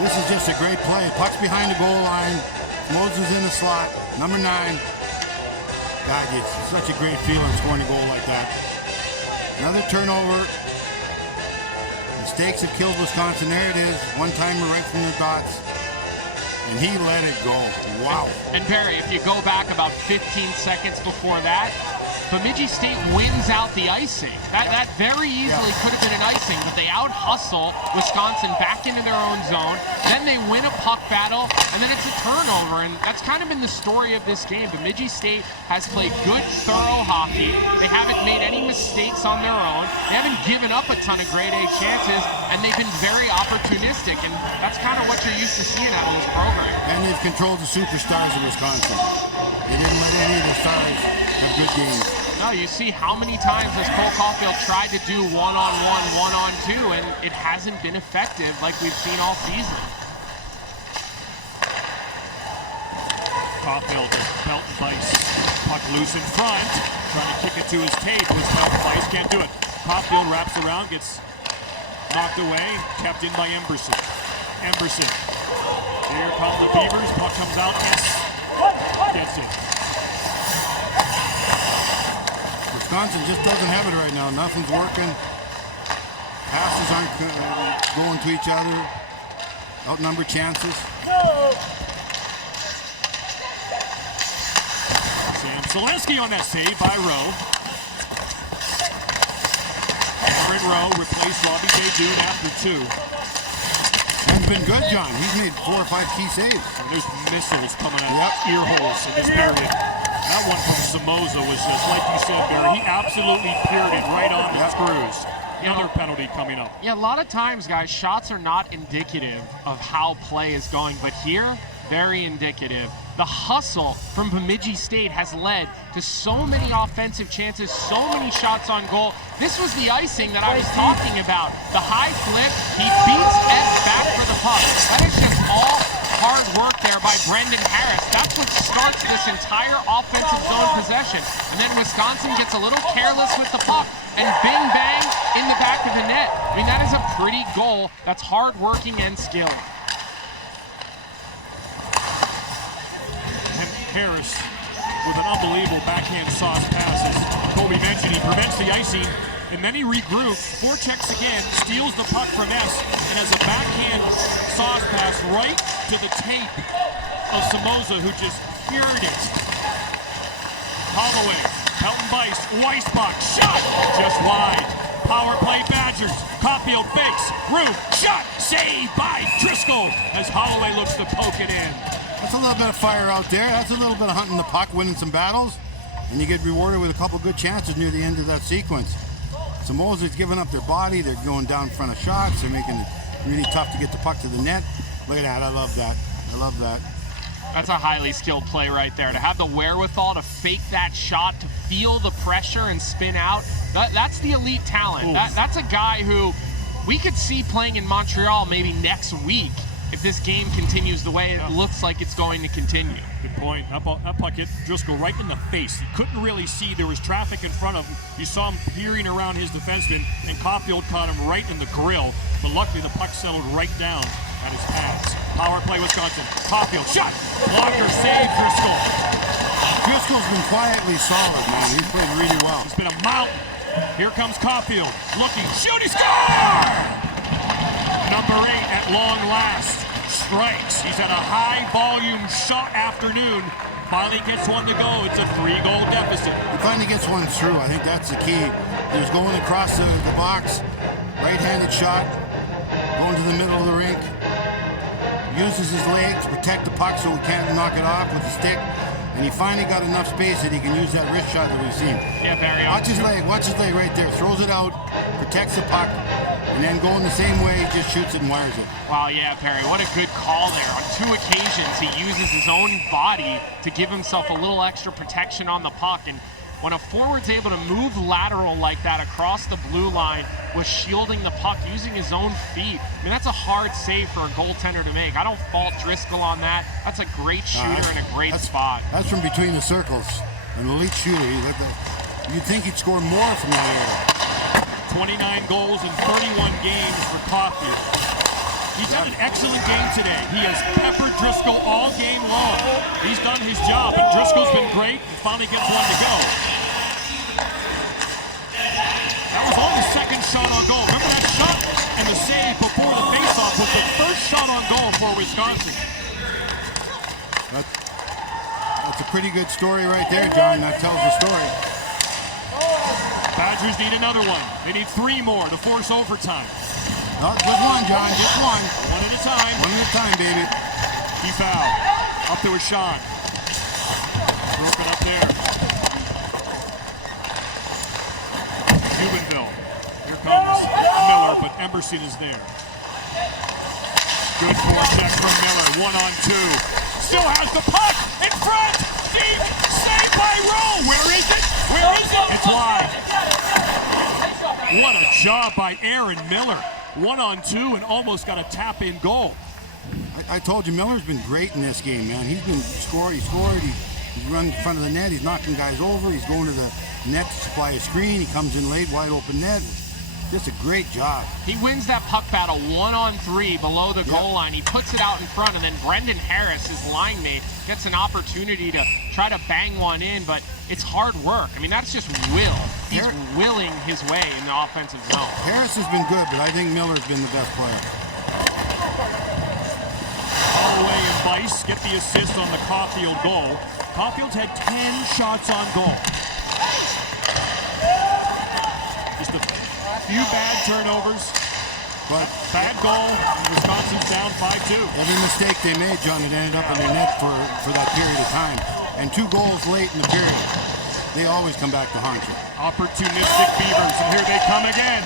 This is just a great play. Puck's behind the goal line. Moses in the slot. Number 9. God, it's such a great feeling scoring a goal like that. Another turnover. Mistakes have killed Wisconsin. There it is. One-timer right from the dots. And he let it go. Wow. And Barry, if you go back about 15 seconds before that, Bemidji State wins out the icing. That very easily could have been an icing, but they out-hustle Wisconsin back into their own zone. Then they win a puck battle, and then it's a turnover. And that's kind of been the story of this game. Bemidji State has played good, thorough hockey. They haven't made any mistakes on their own. They haven't given up a ton of grade A chances, and they've been very opportunistic. And that's kind of what you're used to seeing out of this program. And they've controlled the superstars of Wisconsin. They didn't let any of the stars have good games. No, you see how many times has Cole Caulfield tried to do one-on-one, one-on-two, and it hasn't been effective like we've seen all season. Caulfield just belt and vice. Puck loose in front. Trying to kick it to his tape. His belt and vice can't do it. Caulfield wraps around, gets knocked away, kept in by Emberson. Here come the Beavers. Puck comes out. Gets it. Wisconsin just doesn't have it right now. Nothing's working. Passes aren't going to each other. Outnumbered chances. Sam Selensky on that save by Rowe. Cameron Rowe replaced Robbie Dejoun after 2. He's been good, John. He's made 4 or 5 key saves. And there's missiles coming out ear holes in this period. That one from Somoza was just, like you said, Barry, he absolutely peered it right on the screws. Another penalty coming up. Yeah, a lot of times, guys, shots are not indicative of how play is going, but here, very indicative. The hustle from Bemidji State has led to so many offensive chances, so many shots on goal. This was the icing that I was talking about. The high flip, he beats Ed back for the puck. That is just all hard work there by Brendan Harris. That's what starts this entire offensive zone possession. And then Wisconsin gets a little careless with the puck, and bing bang in the back of the net. I mean, that is a pretty goal. That's hard working and skill. And Harris with an unbelievable backhand sauce pass. As Kobe mentioned, he prevents the icing, and then he regroups, forechecks again, steals the puck from S, and has a backhand sauce pass right to the tape of Somoza, who just cured it. Holloway, Pelton Bice, Weissbach, shot, just wide. Power play Badgers, Caulfield fakes, roof, shot, saved by Driscoll as Holloway looks to poke it in. That's a little bit of fire out there. That's a little bit of hunting the puck, winning some battles, and you get rewarded with a couple good chances near the end of that sequence. Somoza's giving up their body. They're going down in front of shots. They're making it really tough to get the puck to the net. Look at that. I love that. I love that. That's a highly skilled play right there. To have the wherewithal to fake that shot, to feel the pressure and spin out, that's the elite talent. That's a guy who we could see playing in Montreal maybe next week if this game continues the way it looks like it's going to continue. Good point. That puck hit Driscoll right in the face. He couldn't really see. There was traffic in front of him. You saw him peering around his defenseman, and Caulfield caught him right in the grill. But luckily, the puck settled right down at his pads. Power play, Wisconsin. Caulfield, shot! Blocker save, Driscoll. Driscoll's been quietly solid, man. He's played really well. He's been a mountain. Here comes Caulfield. Looking, shooting, score! Number 8 at long last. Strikes. He's had a high-volume shot afternoon. Finally gets one to go. It's a 3-goal deficit. He finally gets one through. I think that's the key. There's going across the box. Right-handed shot. Going to the middle of the rink. Uses his legs to protect the puck so he can't knock it off with the stick. And and he finally got enough space that he can use that wrist shot that we've seen. Yeah, Barry. Watch his leg right there. Throws it out, protects the puck, and then going the same way, just shoots it and wires it. Wow, yeah, Perry, what a good call there. On 2 occasions, he uses his own body to give himself a little extra protection on the puck. And when a forward's able to move lateral like that across the blue line with shielding the puck, using his own feet, I mean, that's a hard save for a goaltender to make. I don't fault Driscoll on that. That's a great shooter and a great spot. That's from between the circles. An elite shooter. You'd think he'd score more from that area. 29 goals in 31 games for Caulfield. He's had an excellent game today. He has peppered Driscoll all game long. He's done his job, but Driscoll's been great and finally gets one to go. That was on the second shot on goal. Remember that shot and the save before the faceoff was the first shot on goal for Wisconsin. That's a pretty good story right there, John. That tells the story. Badgers need another one. They need 3 more to force overtime. No, just one, John. Just one. One at a time. One at a time, baby. He fouled. Up to Sean. Broken up there. Jubenville. Here comes Miller, but Emberson is there. Good forecheck from Miller. 1-on-2. Still has the puck in front. Deep. Saved by Rowe. Where is it? Where is it? It's wide. What a job by Aaron Miller. 1-on-2 and almost got a tap-in goal. I told you, Miller's been great in this game, man. He's been scored. He's run in front of the net. He's knocking guys over. He's going to the net to supply a screen. He comes in late, wide open net. Just a great job. He wins that puck battle 1-on-3 below the goal line. He puts it out in front, and then Brendan Harris, his line mate, gets an opportunity to try to bang one in, but it's hard work. I mean, that's just will. He's willing his way in the offensive zone. Harris has been good, but I think Miller's been the best player. Holloway and Bice get the assist on the Caulfield goal. Caulfield's had 10 shots on goal. Just a few bad turnovers, but bad goal, and Wisconsin's down 5-2. Every mistake they made, John, it ended up in their net for that period of time. And 2 goals late in the period. They always come back to haunt you. Opportunistic Beavers, and here they come again.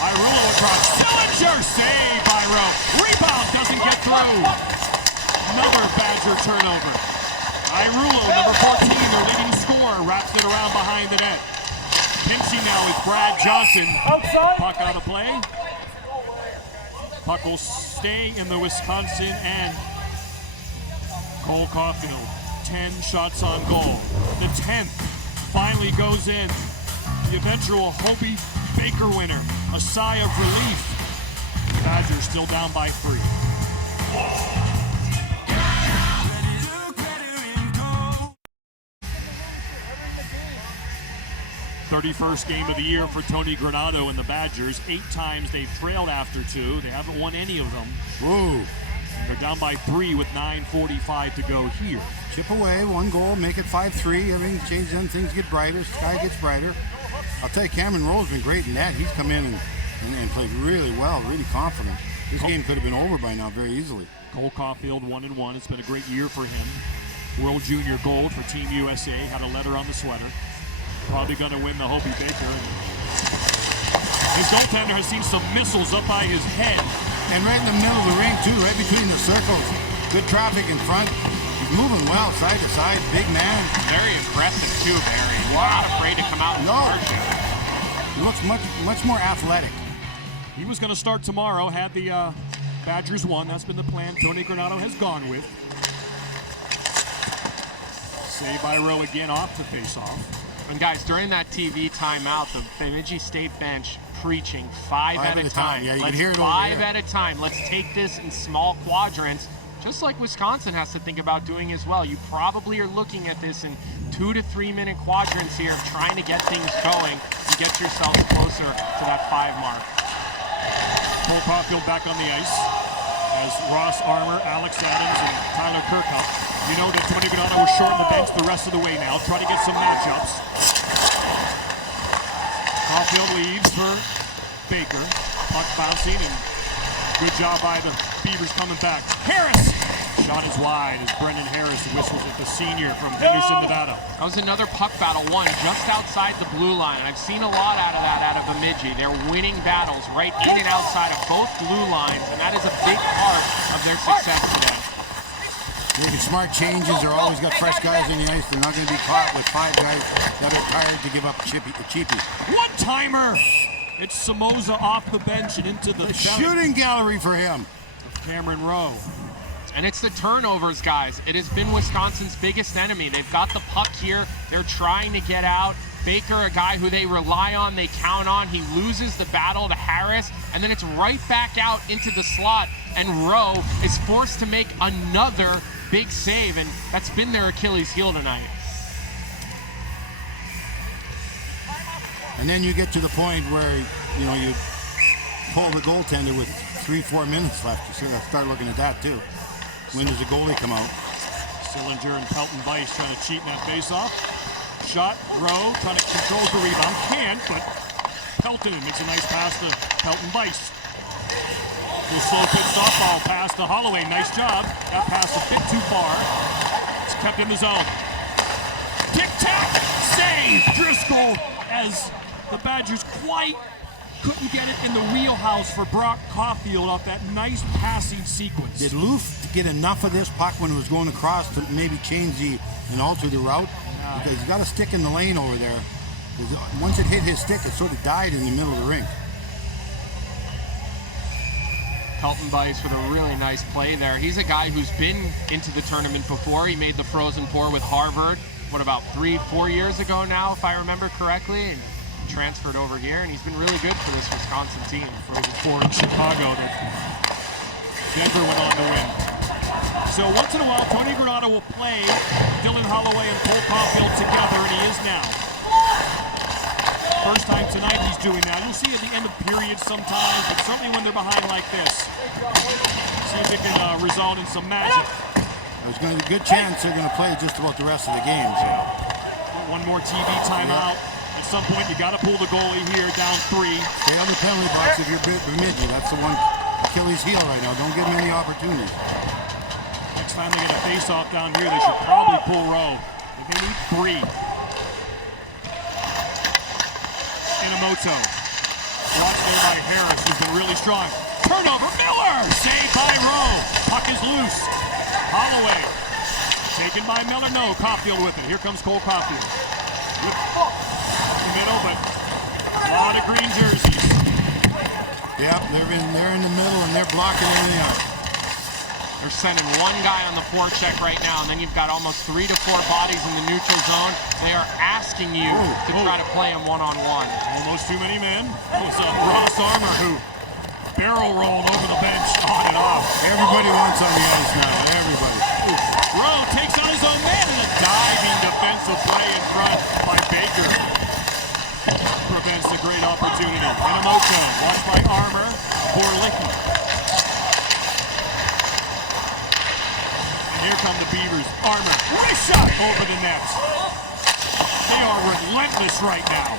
Irulo across. Sillinger, save by Rowe. Rebound doesn't get through. Another Badger turnover. Irulo, number 14, their leading scorer, wraps it around behind the net. Pinching now with Brad Johnson. Puck out of play. Puck will stay in the Wisconsin end. Cole Caulfield, 10 shots on goal. The 10th finally goes in. The eventual Hobie Baker winner. A sigh of relief. The Badgers still down by 3. 31st game of the year for Tony Granato and the Badgers. 8 times they've trailed after 2. They haven't won any of them. Whoa. They're down by 3 with 9:45 to go here. Chip away, 1 goal, make it 5-3. Everything changes, then things get brighter, sky gets brighter. I'll tell you, Cameron Rowe's been great in that. He's come in and played really well, really confident. This game could have been over by now very easily. Cole Caulfield 1-1. It's been a great year for him. World Junior Gold for Team USA. Had a letter on the sweater. Probably going to win the Hobie Baker. His goaltender has seen some missiles up by his head. And right in the middle of the ring, too, right between the circles. Good traffic in front. He's moving well, side to side. Big man. Very impressive, too, Barry. He's not afraid to come out and charge you. He looks much more athletic. He was going to start tomorrow, had the Badgers won. That's been the plan Tony Granato has gone with. Save by Rowe again off the face-off. And guys, during that TV timeout, the Bemidji State bench preaching 5 at a time. Yeah, you Let's can hear it 5 at a time. Let's take this in small quadrants, just like Wisconsin has to think about doing as well. You probably are looking at this in 2 to 3 minute quadrants here of trying to get things going and get yourselves closer to that 5 mark. Cole Caulfield back on the ice as Ross Armour, Alex Adams, and Tyler Kirkhoff. You know that Tony Granato will shorten the bench the rest of the way now. Try to get some matchups. Caulfield leads for Baker. Puck bouncing, and good job by the Beavers coming back. Harris Shot is wide as Brendan Harris whistles at the senior from Henderson, Nevada. That was another puck battle won just outside the blue line. I've seen a lot out of that out of Bemidji. They're winning battles right in and outside of both blue lines, and that is a big part of their success today. Making smart changes. They're always got fresh guys on the ice. They're not going to be caught with 5 guys that are tired to give up a cheapie. One-timer! It's Somoza off the bench and into the shooting gallery for him. Cameron Rowe. And it's the turnovers, guys. It has been Wisconsin's biggest enemy. They've got the puck here. They're trying to get out. Baker, a guy who they rely on, they count on. He loses the battle to Harris, and then it's right back out into the slot. And Rowe is forced to make another big save, and that's been their Achilles heel tonight. And then you get to the point where, you know, you pull the goaltender with 3-4 minutes left. You sort of start looking at that too. When does the goalie come out? Sillinger and Pelton Weiss trying to cheat in that faceoff. Shot, Rowe trying to control the rebound. Can't, but Pelton makes a nice pass to Pelton Weiss. The slow pitch softball pass to Holloway. Nice job. That pass a bit too far. It's kept in the zone. Tic-tac! Save! Driscoll as the Badgers quite couldn't get it in the wheelhouse for Brock Caulfield off that nice passing sequence. Did Loof get enough of this puck when it was going across to maybe change and alter the route? Because he's got a stick in the lane over there. Once it hit his stick, it sort of died in the middle of the rink. Pelton Weiss with a really nice play there. He's a guy who's been into the tournament before. He made the Frozen Four with Harvard, what, about 3-4 years ago now, if I remember correctly, and transferred over here, and he's been really good for this Wisconsin team. Frozen Four in Chicago that Denver went on to win. So once in a while, Tony Granato will play Dylan Holloway and Cole Caulfield together, and he is now. First time tonight he's doing that. You'll see at the end of periods sometimes, but certainly when they're behind like this. See if it can result in some magic. There's going to be a good chance they're going to play just about the rest of the games. Yeah. One more TV timeout. At some point, you got to pull the goalie here, down 3. Stay on the penalty box if you're Bemidji. That's the one Achilles heel right now. Don't give him any opportunities. Next time they get a face-off down here, they should probably pull Rowe. They need 3. Inamoto. Watched there by Harris, who's been really strong. Turnover, Miller! Saved by Rowe. Puck is loose. Holloway. Taken by Miller. No, Caulfield with it. Here comes Cole Caulfield. Up the middle, but a lot of green jerseys. Yep, they're in the middle and they're blocking everything up. They're sending one guy on the forecheck right now, and then you've got almost 3 to 4 bodies in the neutral zone. They are asking you to try to play him one-on-one. Almost too many men. It was Ross Armour who barrel rolled over the bench on and off. Everybody wants on the ice now. Everybody. Rowe takes on his own man and a diving defensive play in front by Baker. Prevents a great opportunity. Inamoto, watched by Armour. Borlicki. And here come the Beavers. Armour, wrist shot over the net. They are relentless right now.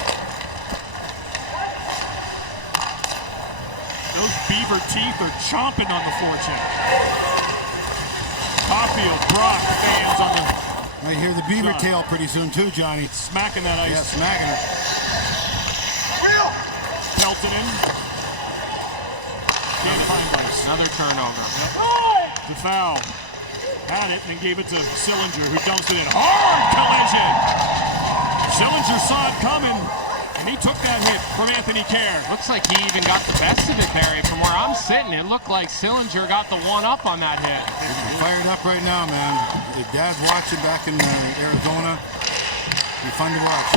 Those Beaver teeth are chomping on the forecheck. Caulfield, Brock, fans on the... I hear the Beaver tail pretty soon too, Johnny. Smacking that ice. Yeah, smacking her. Pelton in. Can't find ice. Another turnover. Yep. The foul. Had it and gave it to Sillinger, who dumps it in. Hard collision! Sillinger saw it coming, and he took that hit from Anthony Kerr. Looks like he even got the best of it, Barry. From where I'm sitting, it looked like Sillinger got the one-up on that hit. They're fired up right now, man. If Dad's watching back in Arizona, it'll be fun to watch.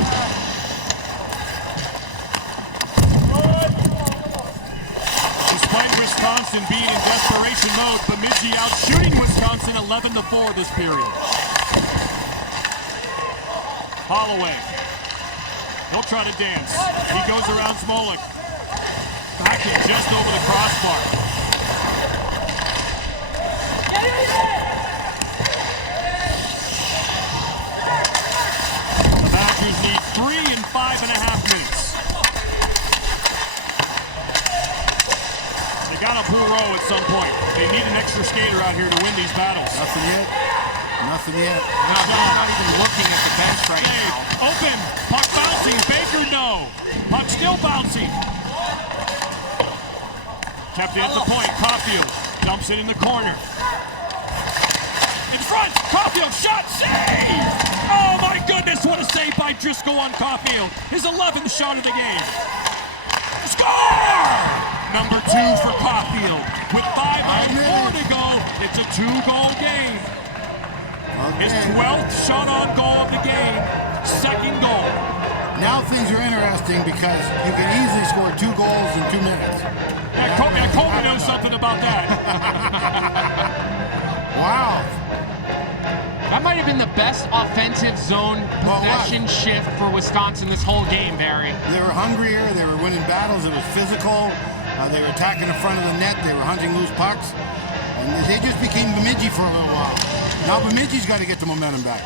Despite Wisconsin being in desperation mode, Bemidji out shooting Wisconsin 11-4 this period. Holloway. He'll try to dance. He goes around Smolik. Backing just over the crossbar. The Badgers need 3 in 5.5 minutes. They Gotta pull row at some point. They need an extra skater out here to win these battles. Nothing yet. Nothing yet. No, he's not even looking at the bench right now. Open. Puck bouncing. Baker, no. Puck still bouncing. Kept it at the point. Caulfield dumps it in the corner. In front. Caulfield shot. Save. Oh my goodness. What a save by Driscoll on Caulfield. His 11th shot of the game. Score! Number 2 for Caulfield. With 5:04 to go, it's a 2-goal game. His 12th shot on goal of the game. Second goal. Now things are interesting because you can easily score 2 goals in 2 minutes. Yeah, Colby knows something about that. Wow. That might have been the best offensive zone possession shift for Wisconsin this whole game, Barry. They were hungrier. They were winning battles. It was physical. They were attacking the front of the net. They were hunting loose pucks. And they just became Bemidji for a little while. Now Bemidji's got to get the momentum back.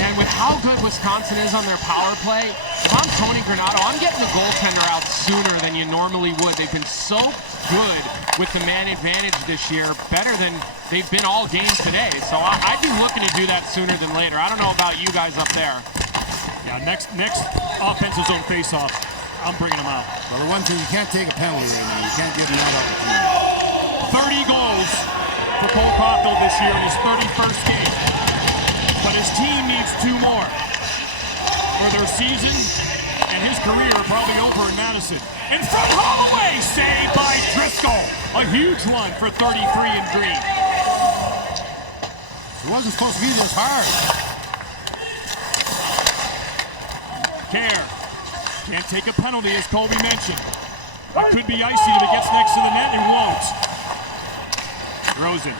And with how good Wisconsin is on their power play, if I'm Tony Granato, I'm getting the goaltender out sooner than you normally would. They've been so good with the man advantage this year, better than they've been all games today. So I'd be looking to do that sooner than later. I don't know about you guys up there. Yeah, next offensive zone face-off, I'm bringing them out. Well, the one thing, you can't take a penalty right now. You can't give them that opportunity. 30 goals for Cole Caulfield this year in his 31st game. But his team needs 2 more. For their season and his career probably over in Madison. And from Holloway, saved by Driscoll. A huge one for 33 in green. It wasn't supposed to be this hard. Care. Can't take a penalty, as Colby mentioned. It could be icy if it gets next to the net. It won't. Rosen.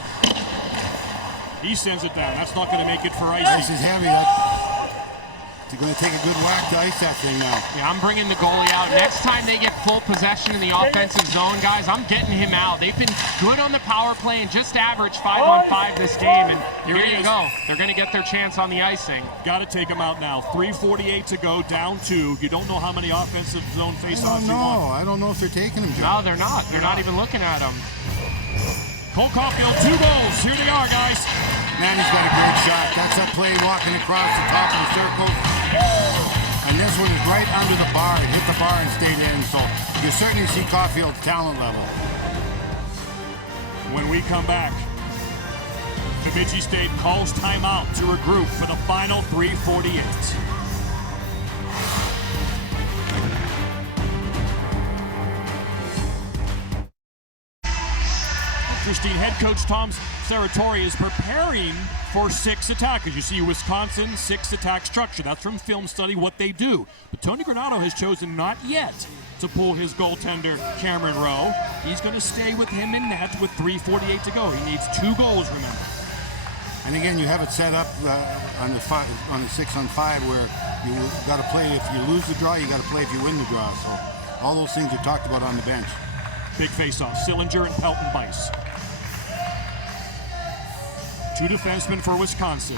He sends it down. That's not going to make it for icy. Ice is heavy. They're going to take a good whack to ice that thing now. Yeah, I'm bringing the goalie out. Next time they get full possession in the offensive zone, guys, I'm getting him out. They've been good on the power play and just averaged 5-on-5 this game. And here you go. They're going to get their chance on the icing. Got to take him out now. 3:48 to go, down 2. You don't know how many offensive zone faceoffs you want. I don't know if they're taking him, Joe. No, they're not. They're not even looking at him. Cole Caulfield, 2 goals. Here they are, guys. Man, he's got a great shot. That's a play walking across the top of the circle. And this one is right under the bar. It hit the bar and stayed in. So you certainly see Caulfield's talent level. When we come back, Bemidji State calls timeout to regroup for the final 3:48. Interesting. Head coach Tom Serratori is preparing for 6 attackers. You see Wisconsin 6 attack structure. That's from film study, what they do. But Tony Granato has chosen not yet to pull his goaltender Cameron Rowe. He's going to stay with him in net with 3:48 to go. He needs 2 goals, remember. And again, you have it set up on the 6-on-5 where you got to play. If you lose the draw, you got to play if you win the draw. So all those things are talked about on the bench. Big face-off. Sillinger and Pelton Bice. 2 defensemen for Wisconsin.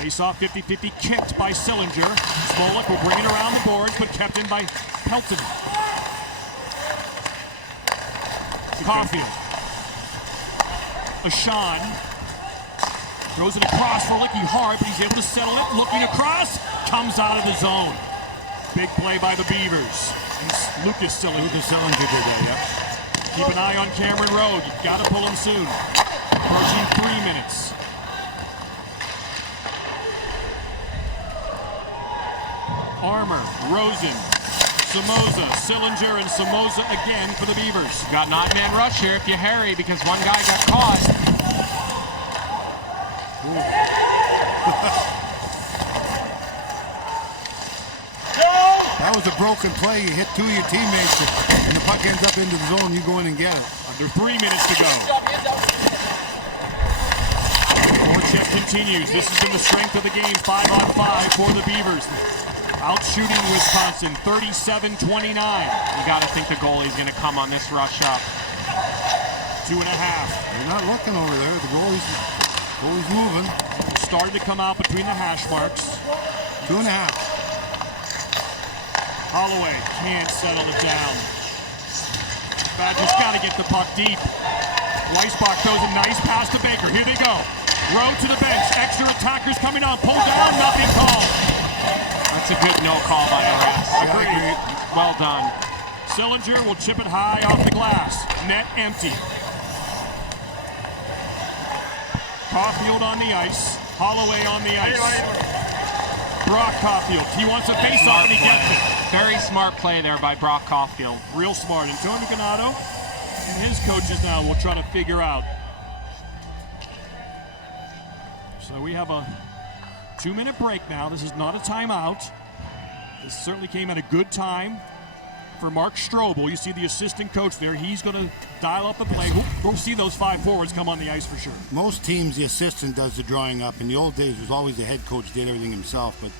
Face-off 50-50 kicked by Sillinger. Smolak will bring it around the boards, but kept in by Pelton. Caulfield. Ashan throws it across for Licky hard, but he's able to settle it. Looking across, comes out of the zone. Big play by the Beavers. And Lucas Sillinger. Lucas Sillinger did that, yeah. Keep an eye on Cameron Rowe. You've got to pull him soon. Approaching 3 minutes. Armour, Rosen, Somoza, Sillinger, and Somoza again for the Beavers. Got an odd man rush here if you hurry because one guy got caught. That was a broken play. You hit 2 of your teammates and the puck ends up into the zone. You go in and get it. Under 3 minutes to go. Forecheck continues. This has been the strength of the game. 5-on-5 for the Beavers. Out shooting Wisconsin, 37-29. You got to think the goalie's going to come on this rush up. 2.5. You're not looking over there. The goalie's moving. Started to come out between the hash marks. 2.5. Holloway can't settle it down. Badgers got to get the puck deep. Weisbach throws a nice pass to Baker. Here they go. Row to the bench. Extra attackers coming on. Pull down. Nothing called. That's a good no call by the refs. Agreed. Well done. Sillinger will chip it high off the glass. Net empty. Caulfield on the ice. Holloway on the ice. Brock Caulfield. He wants a face-off and he gets it. Very smart play there by Brock Caulfield. Real smart. And Tony Donato and his coaches now will try to figure out. So we have a 2-minute break now. This is not a timeout. This certainly came at a good time for Mark Strobel. You see the assistant coach there. He's going to dial up the play. We'll see those 5 forwards come on the ice for sure. Most teams, the assistant does the drawing up. In the old days, it was always the head coach did everything himself, but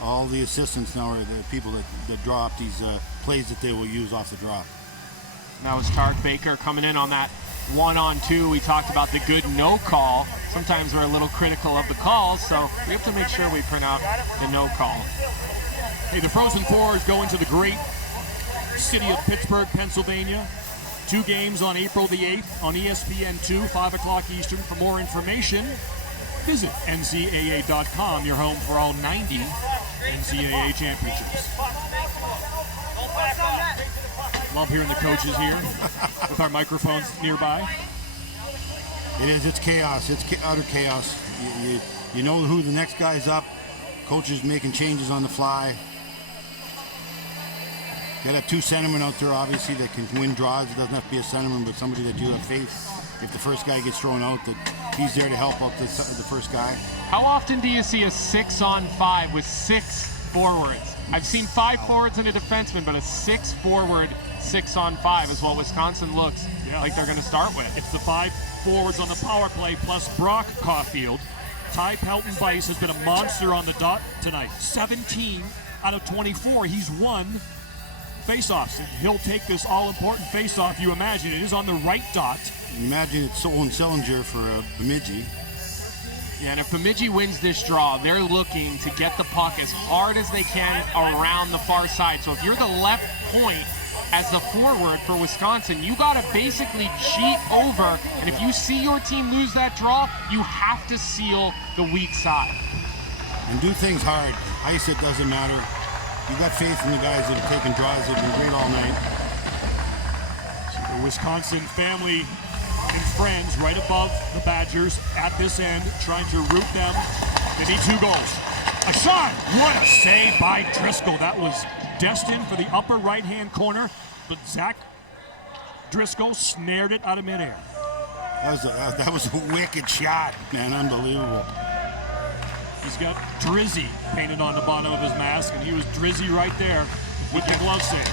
all the assistants now are the people that draw up these plays that they will use off the draw. That was Tarek Baker coming in on that 1-on-2. We talked about the good no call. Sometimes we're a little critical of the calls, so we have to make sure we print out the no call. Hey, the Frozen Four is going to the great city of Pittsburgh, Pennsylvania. 2 games on April the 8th on ESPN2, 5 o'clock Eastern. For more information, visit NCAA.com, your home for all 90 NCAA championships. Love hearing the coaches here with our microphones nearby. It is. It's chaos. It's utter chaos. You know who the next guy's up. Coaches making changes on the fly. You got to have 2 centermen out there, obviously, that can win draws. It doesn't have to be a centerman, but somebody that you have faith. If the first guy gets thrown out, that he's there to help out the first guy. How often do you see a 6-on-5 with 6 forwards? I've seen 5 forwards and a defenseman, but a 6-forward 6-on-5 is what Wisconsin looks like they're going to start with. It's the 5 forwards on the power play plus Brock Caulfield. Ty Pelton-Weiss has been a monster on the dot tonight. 17 out of 24. He's won face-offs. He'll take this all-important face-off. You imagine it is on the right dot. Imagine it's Owen Sillinger for Bemidji. Yeah, and if Bemidji wins this draw, they're looking to get the puck as hard as they can around the far side. So if you're the left point as the forward for Wisconsin, you got to basically cheat over. And if you see your team lose that draw, you have to seal the weak side. And do things hard. Ice, it doesn't matter. You got faith in the guys that have taken draws. They've been great all night. So the Wisconsin family and friends right above the Badgers at this end, trying to root them. They need 2 goals. A shot! What a save by Driscoll. That was destined for the upper right-hand corner, but Zach Driscoll snared it out of midair. That was a wicked shot, man. Unbelievable. He's got Drizzy painted on the bottom of his mask, and he was Drizzy right there with the glove save.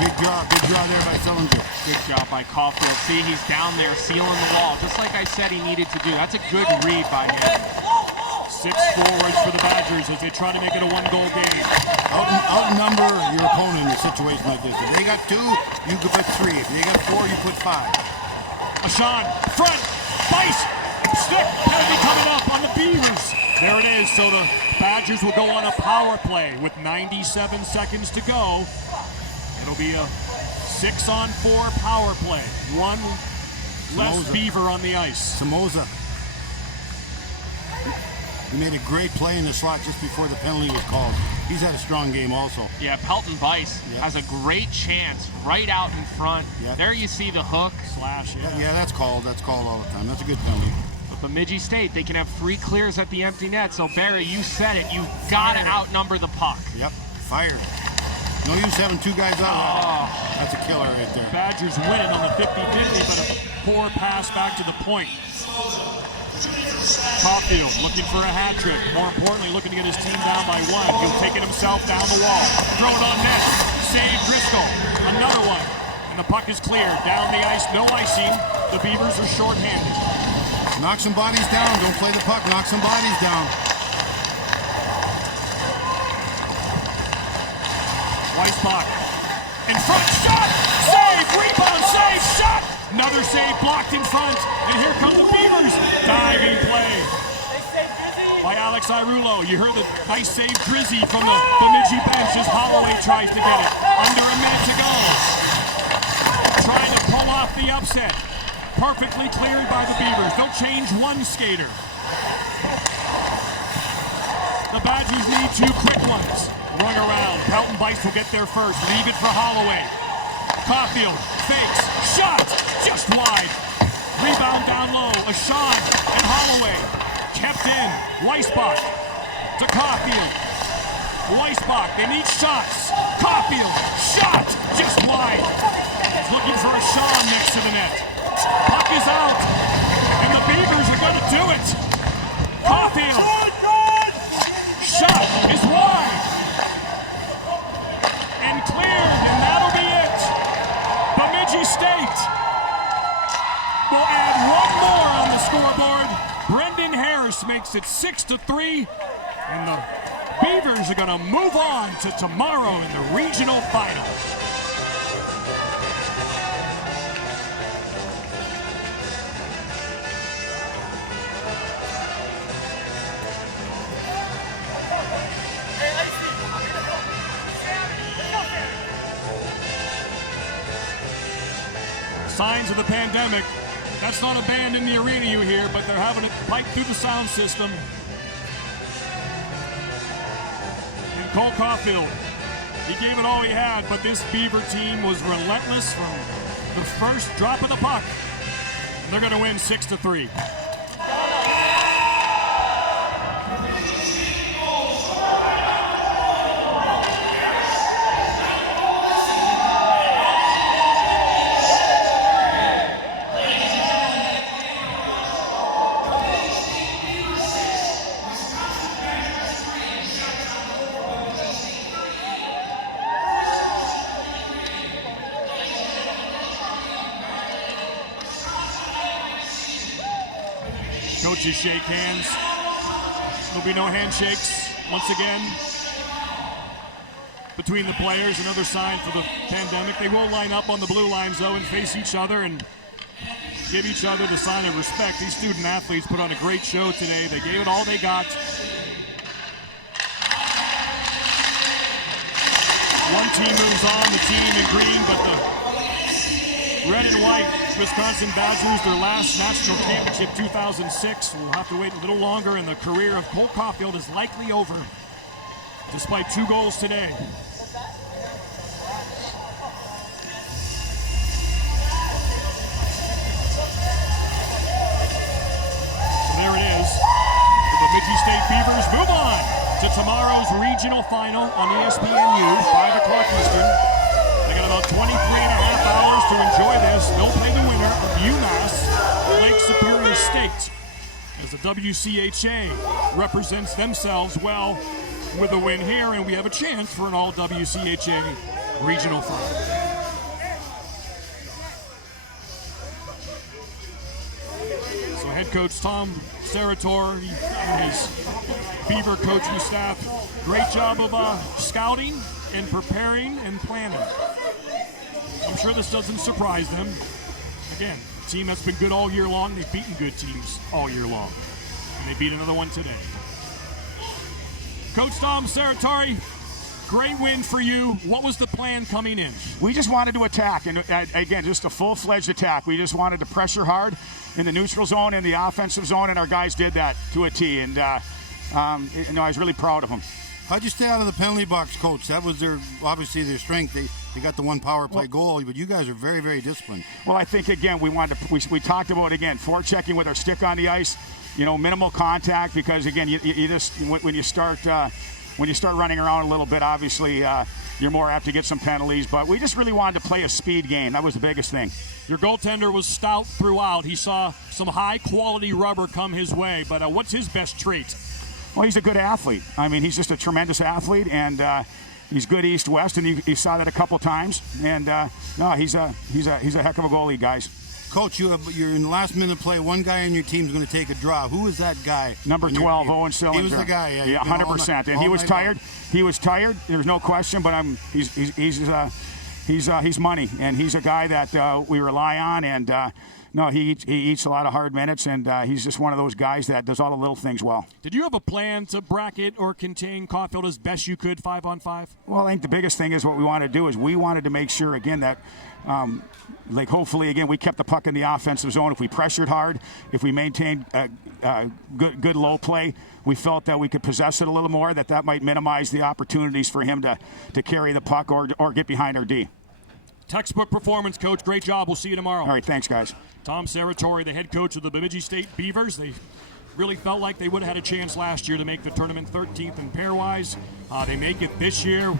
Big job there by Sillinger. Good job by Caulfield. See, he's down there sealing the wall, just like I said he needed to do. That's a good read by him. 6 forwards for the Badgers as they try to make it a 1-goal game. Outnumber your opponent in a situation like this. If they got 2, you could put 3. If they got 4, you put 5. Ashawn, front, Weiss, stick, penalty coming up on the Beavers. There it is, so the Badgers will go on a power play with 97 seconds to go. It'll be a 6-on-4 power play. 1 less Beaver on the ice. Samoza. He made a great play in the slot just before the penalty was called. He's had a strong game also. Yeah, Pelton-Weiss has a great chance right out in front. Yep. There you see the hook. Slash, yeah, that's called. That's called all the time. That's a good penalty. But Bemidji State, they can have 3 clears at the empty net. So, Barry, you said it. You've got to outnumber the puck. Yep, fired. No use having 2 guys on. That's a killer right there. Badgers win it on the 50-50, but a poor pass back to the point. Caulfield looking for a hat trick. More importantly, looking to get his team down by 1. He'll take it himself down the wall. Throw it on net. Save Driscoll. Another one. And the puck is cleared. Down the ice. No icing. The Beavers are shorthanded. Knock some bodies down. Don't play the puck. Knock some bodies down. Weisbach. In front. Shot. Save. Rebound. Save. Shot. Another save blocked in front. And here come the Beavers. Diving play by Alex Irulo. You heard the nice save Drizzy from the Bemidji bench as Holloway tries to get it. Under a minute to go. Try the upset. Perfectly cleared by the Beavers. They'll change one skater. The Badgers need 2 quick ones. Run around. Pelton Bice will get there first. Leave it for Holloway. Caulfield fakes. Shot! Just wide. Rebound down low. Ashawn and Holloway. Kept in. Weisbach to Caulfield. Weisbach. They need shots. Caulfield. Shot! Just wide. He's looking for Ashawn next to the net. Puck is out. And the Beavers are going to do it. Caulfield. Shot is wide. And cleared. And that'll be it. Bemidji State will add one more on the scoreboard. Brendan Harris makes it 6-3. And the Beavers are going to move on to tomorrow in the regional final. Signs of the pandemic. That's not a band in the arena you hear, but they're having it pipe through the sound system. And Cole Caulfield, he gave it all he had, but this Beaver team was relentless from the first drop of the puck. And they're going to win 6-3. Coaches shake hands. There'll be no handshakes once again between the players. Another sign for the pandemic. They will line up on the blue lines though and face each other and give each other the sign of respect. These student athletes put on a great show today. They gave it all they got. One team moves on, the team in green, but the red and white Wisconsin Badgers, their last national championship, 2006. We'll have to wait a little longer, and the career of Cole Caulfield is likely over, despite 2 goals today. So there it is. The Bemidji State Beavers move on to tomorrow's regional final on ESPNU, 5 o'clock Eastern. They got about 23 and a half hours to enjoy this. They'll play the winner of UMass Lake Superior State, as the WCHA represents themselves well with a win here, and we have a chance for an all WCHA regional final. So head coach Tom Serator and his Beaver coaching staff, great job of scouting and preparing and planning. I'm sure this doesn't surprise them. Again, a team that's been good all year long. They've beaten good teams all year long. And they beat another one today. Coach Tom Seratori, great win for you. What was the plan coming in? We just wanted to attack, and again, just a full-fledged attack. We just wanted to pressure hard in the neutral zone and the offensive zone, and our guys did that to a T. And I was really proud of them. How'd you stay out of the penalty box, Coach? That was obviously their strength. They got the one power play goal, but you guys are very, very disciplined. Well, I think again we talked about again forechecking with our stick on the ice, minimal contact, because again you just when you start running around a little bit, obviously you're more apt to get some penalties. But we just really wanted to play a speed game. That was the biggest thing. Your goaltender was stout throughout. He saw some high quality rubber come his way. But what's his best trait? Well, he's a good athlete. I mean, he's just a tremendous athlete, and he's good east-west, and he saw that a couple times. And no, he's a heck of a goalie, guys. Coach, you're in the last minute play. One guy on your team is going to take a draw. Who is that guy? Number 12, Owen Sillinger. He was the guy. Yeah, 100%. And he was tired. He was tired. There's no question. But he's money, and he's a guy that we rely on. And no, he eats a lot of hard minutes, and he's just one of those guys that does all the little things well. Did you have a plan to bracket or contain Caulfield as best you could 5-on-5? Well, I think the biggest thing is what we wanted to do is we wanted to make sure, again, that Like hopefully again we kept the puck in the offensive zone. If we pressured hard, if we maintained good low play, we felt that we could possess it a little more. That might minimize the opportunities for him to carry the puck or get behind our D. Textbook performance, Coach. Great job. We'll see you tomorrow. All right, thanks, guys. Tom Serratori, the head coach of the Bemidji State Beavers. They really felt like they would have had a chance last year to make the tournament 13th in pairwise. They make it this year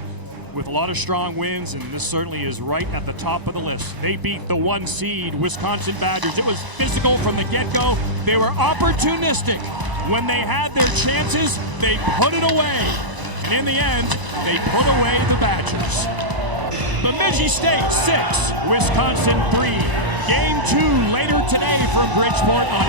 with a lot of strong wins, and this certainly is right at the top of the list. They beat the 1 seed Wisconsin Badgers. It was physical from the get-go. They were opportunistic. When they had their chances, they put it away. And in the end, they put away the Badgers. Bemidji State 6, Wisconsin 3. Game 2 later today from Bridgeport on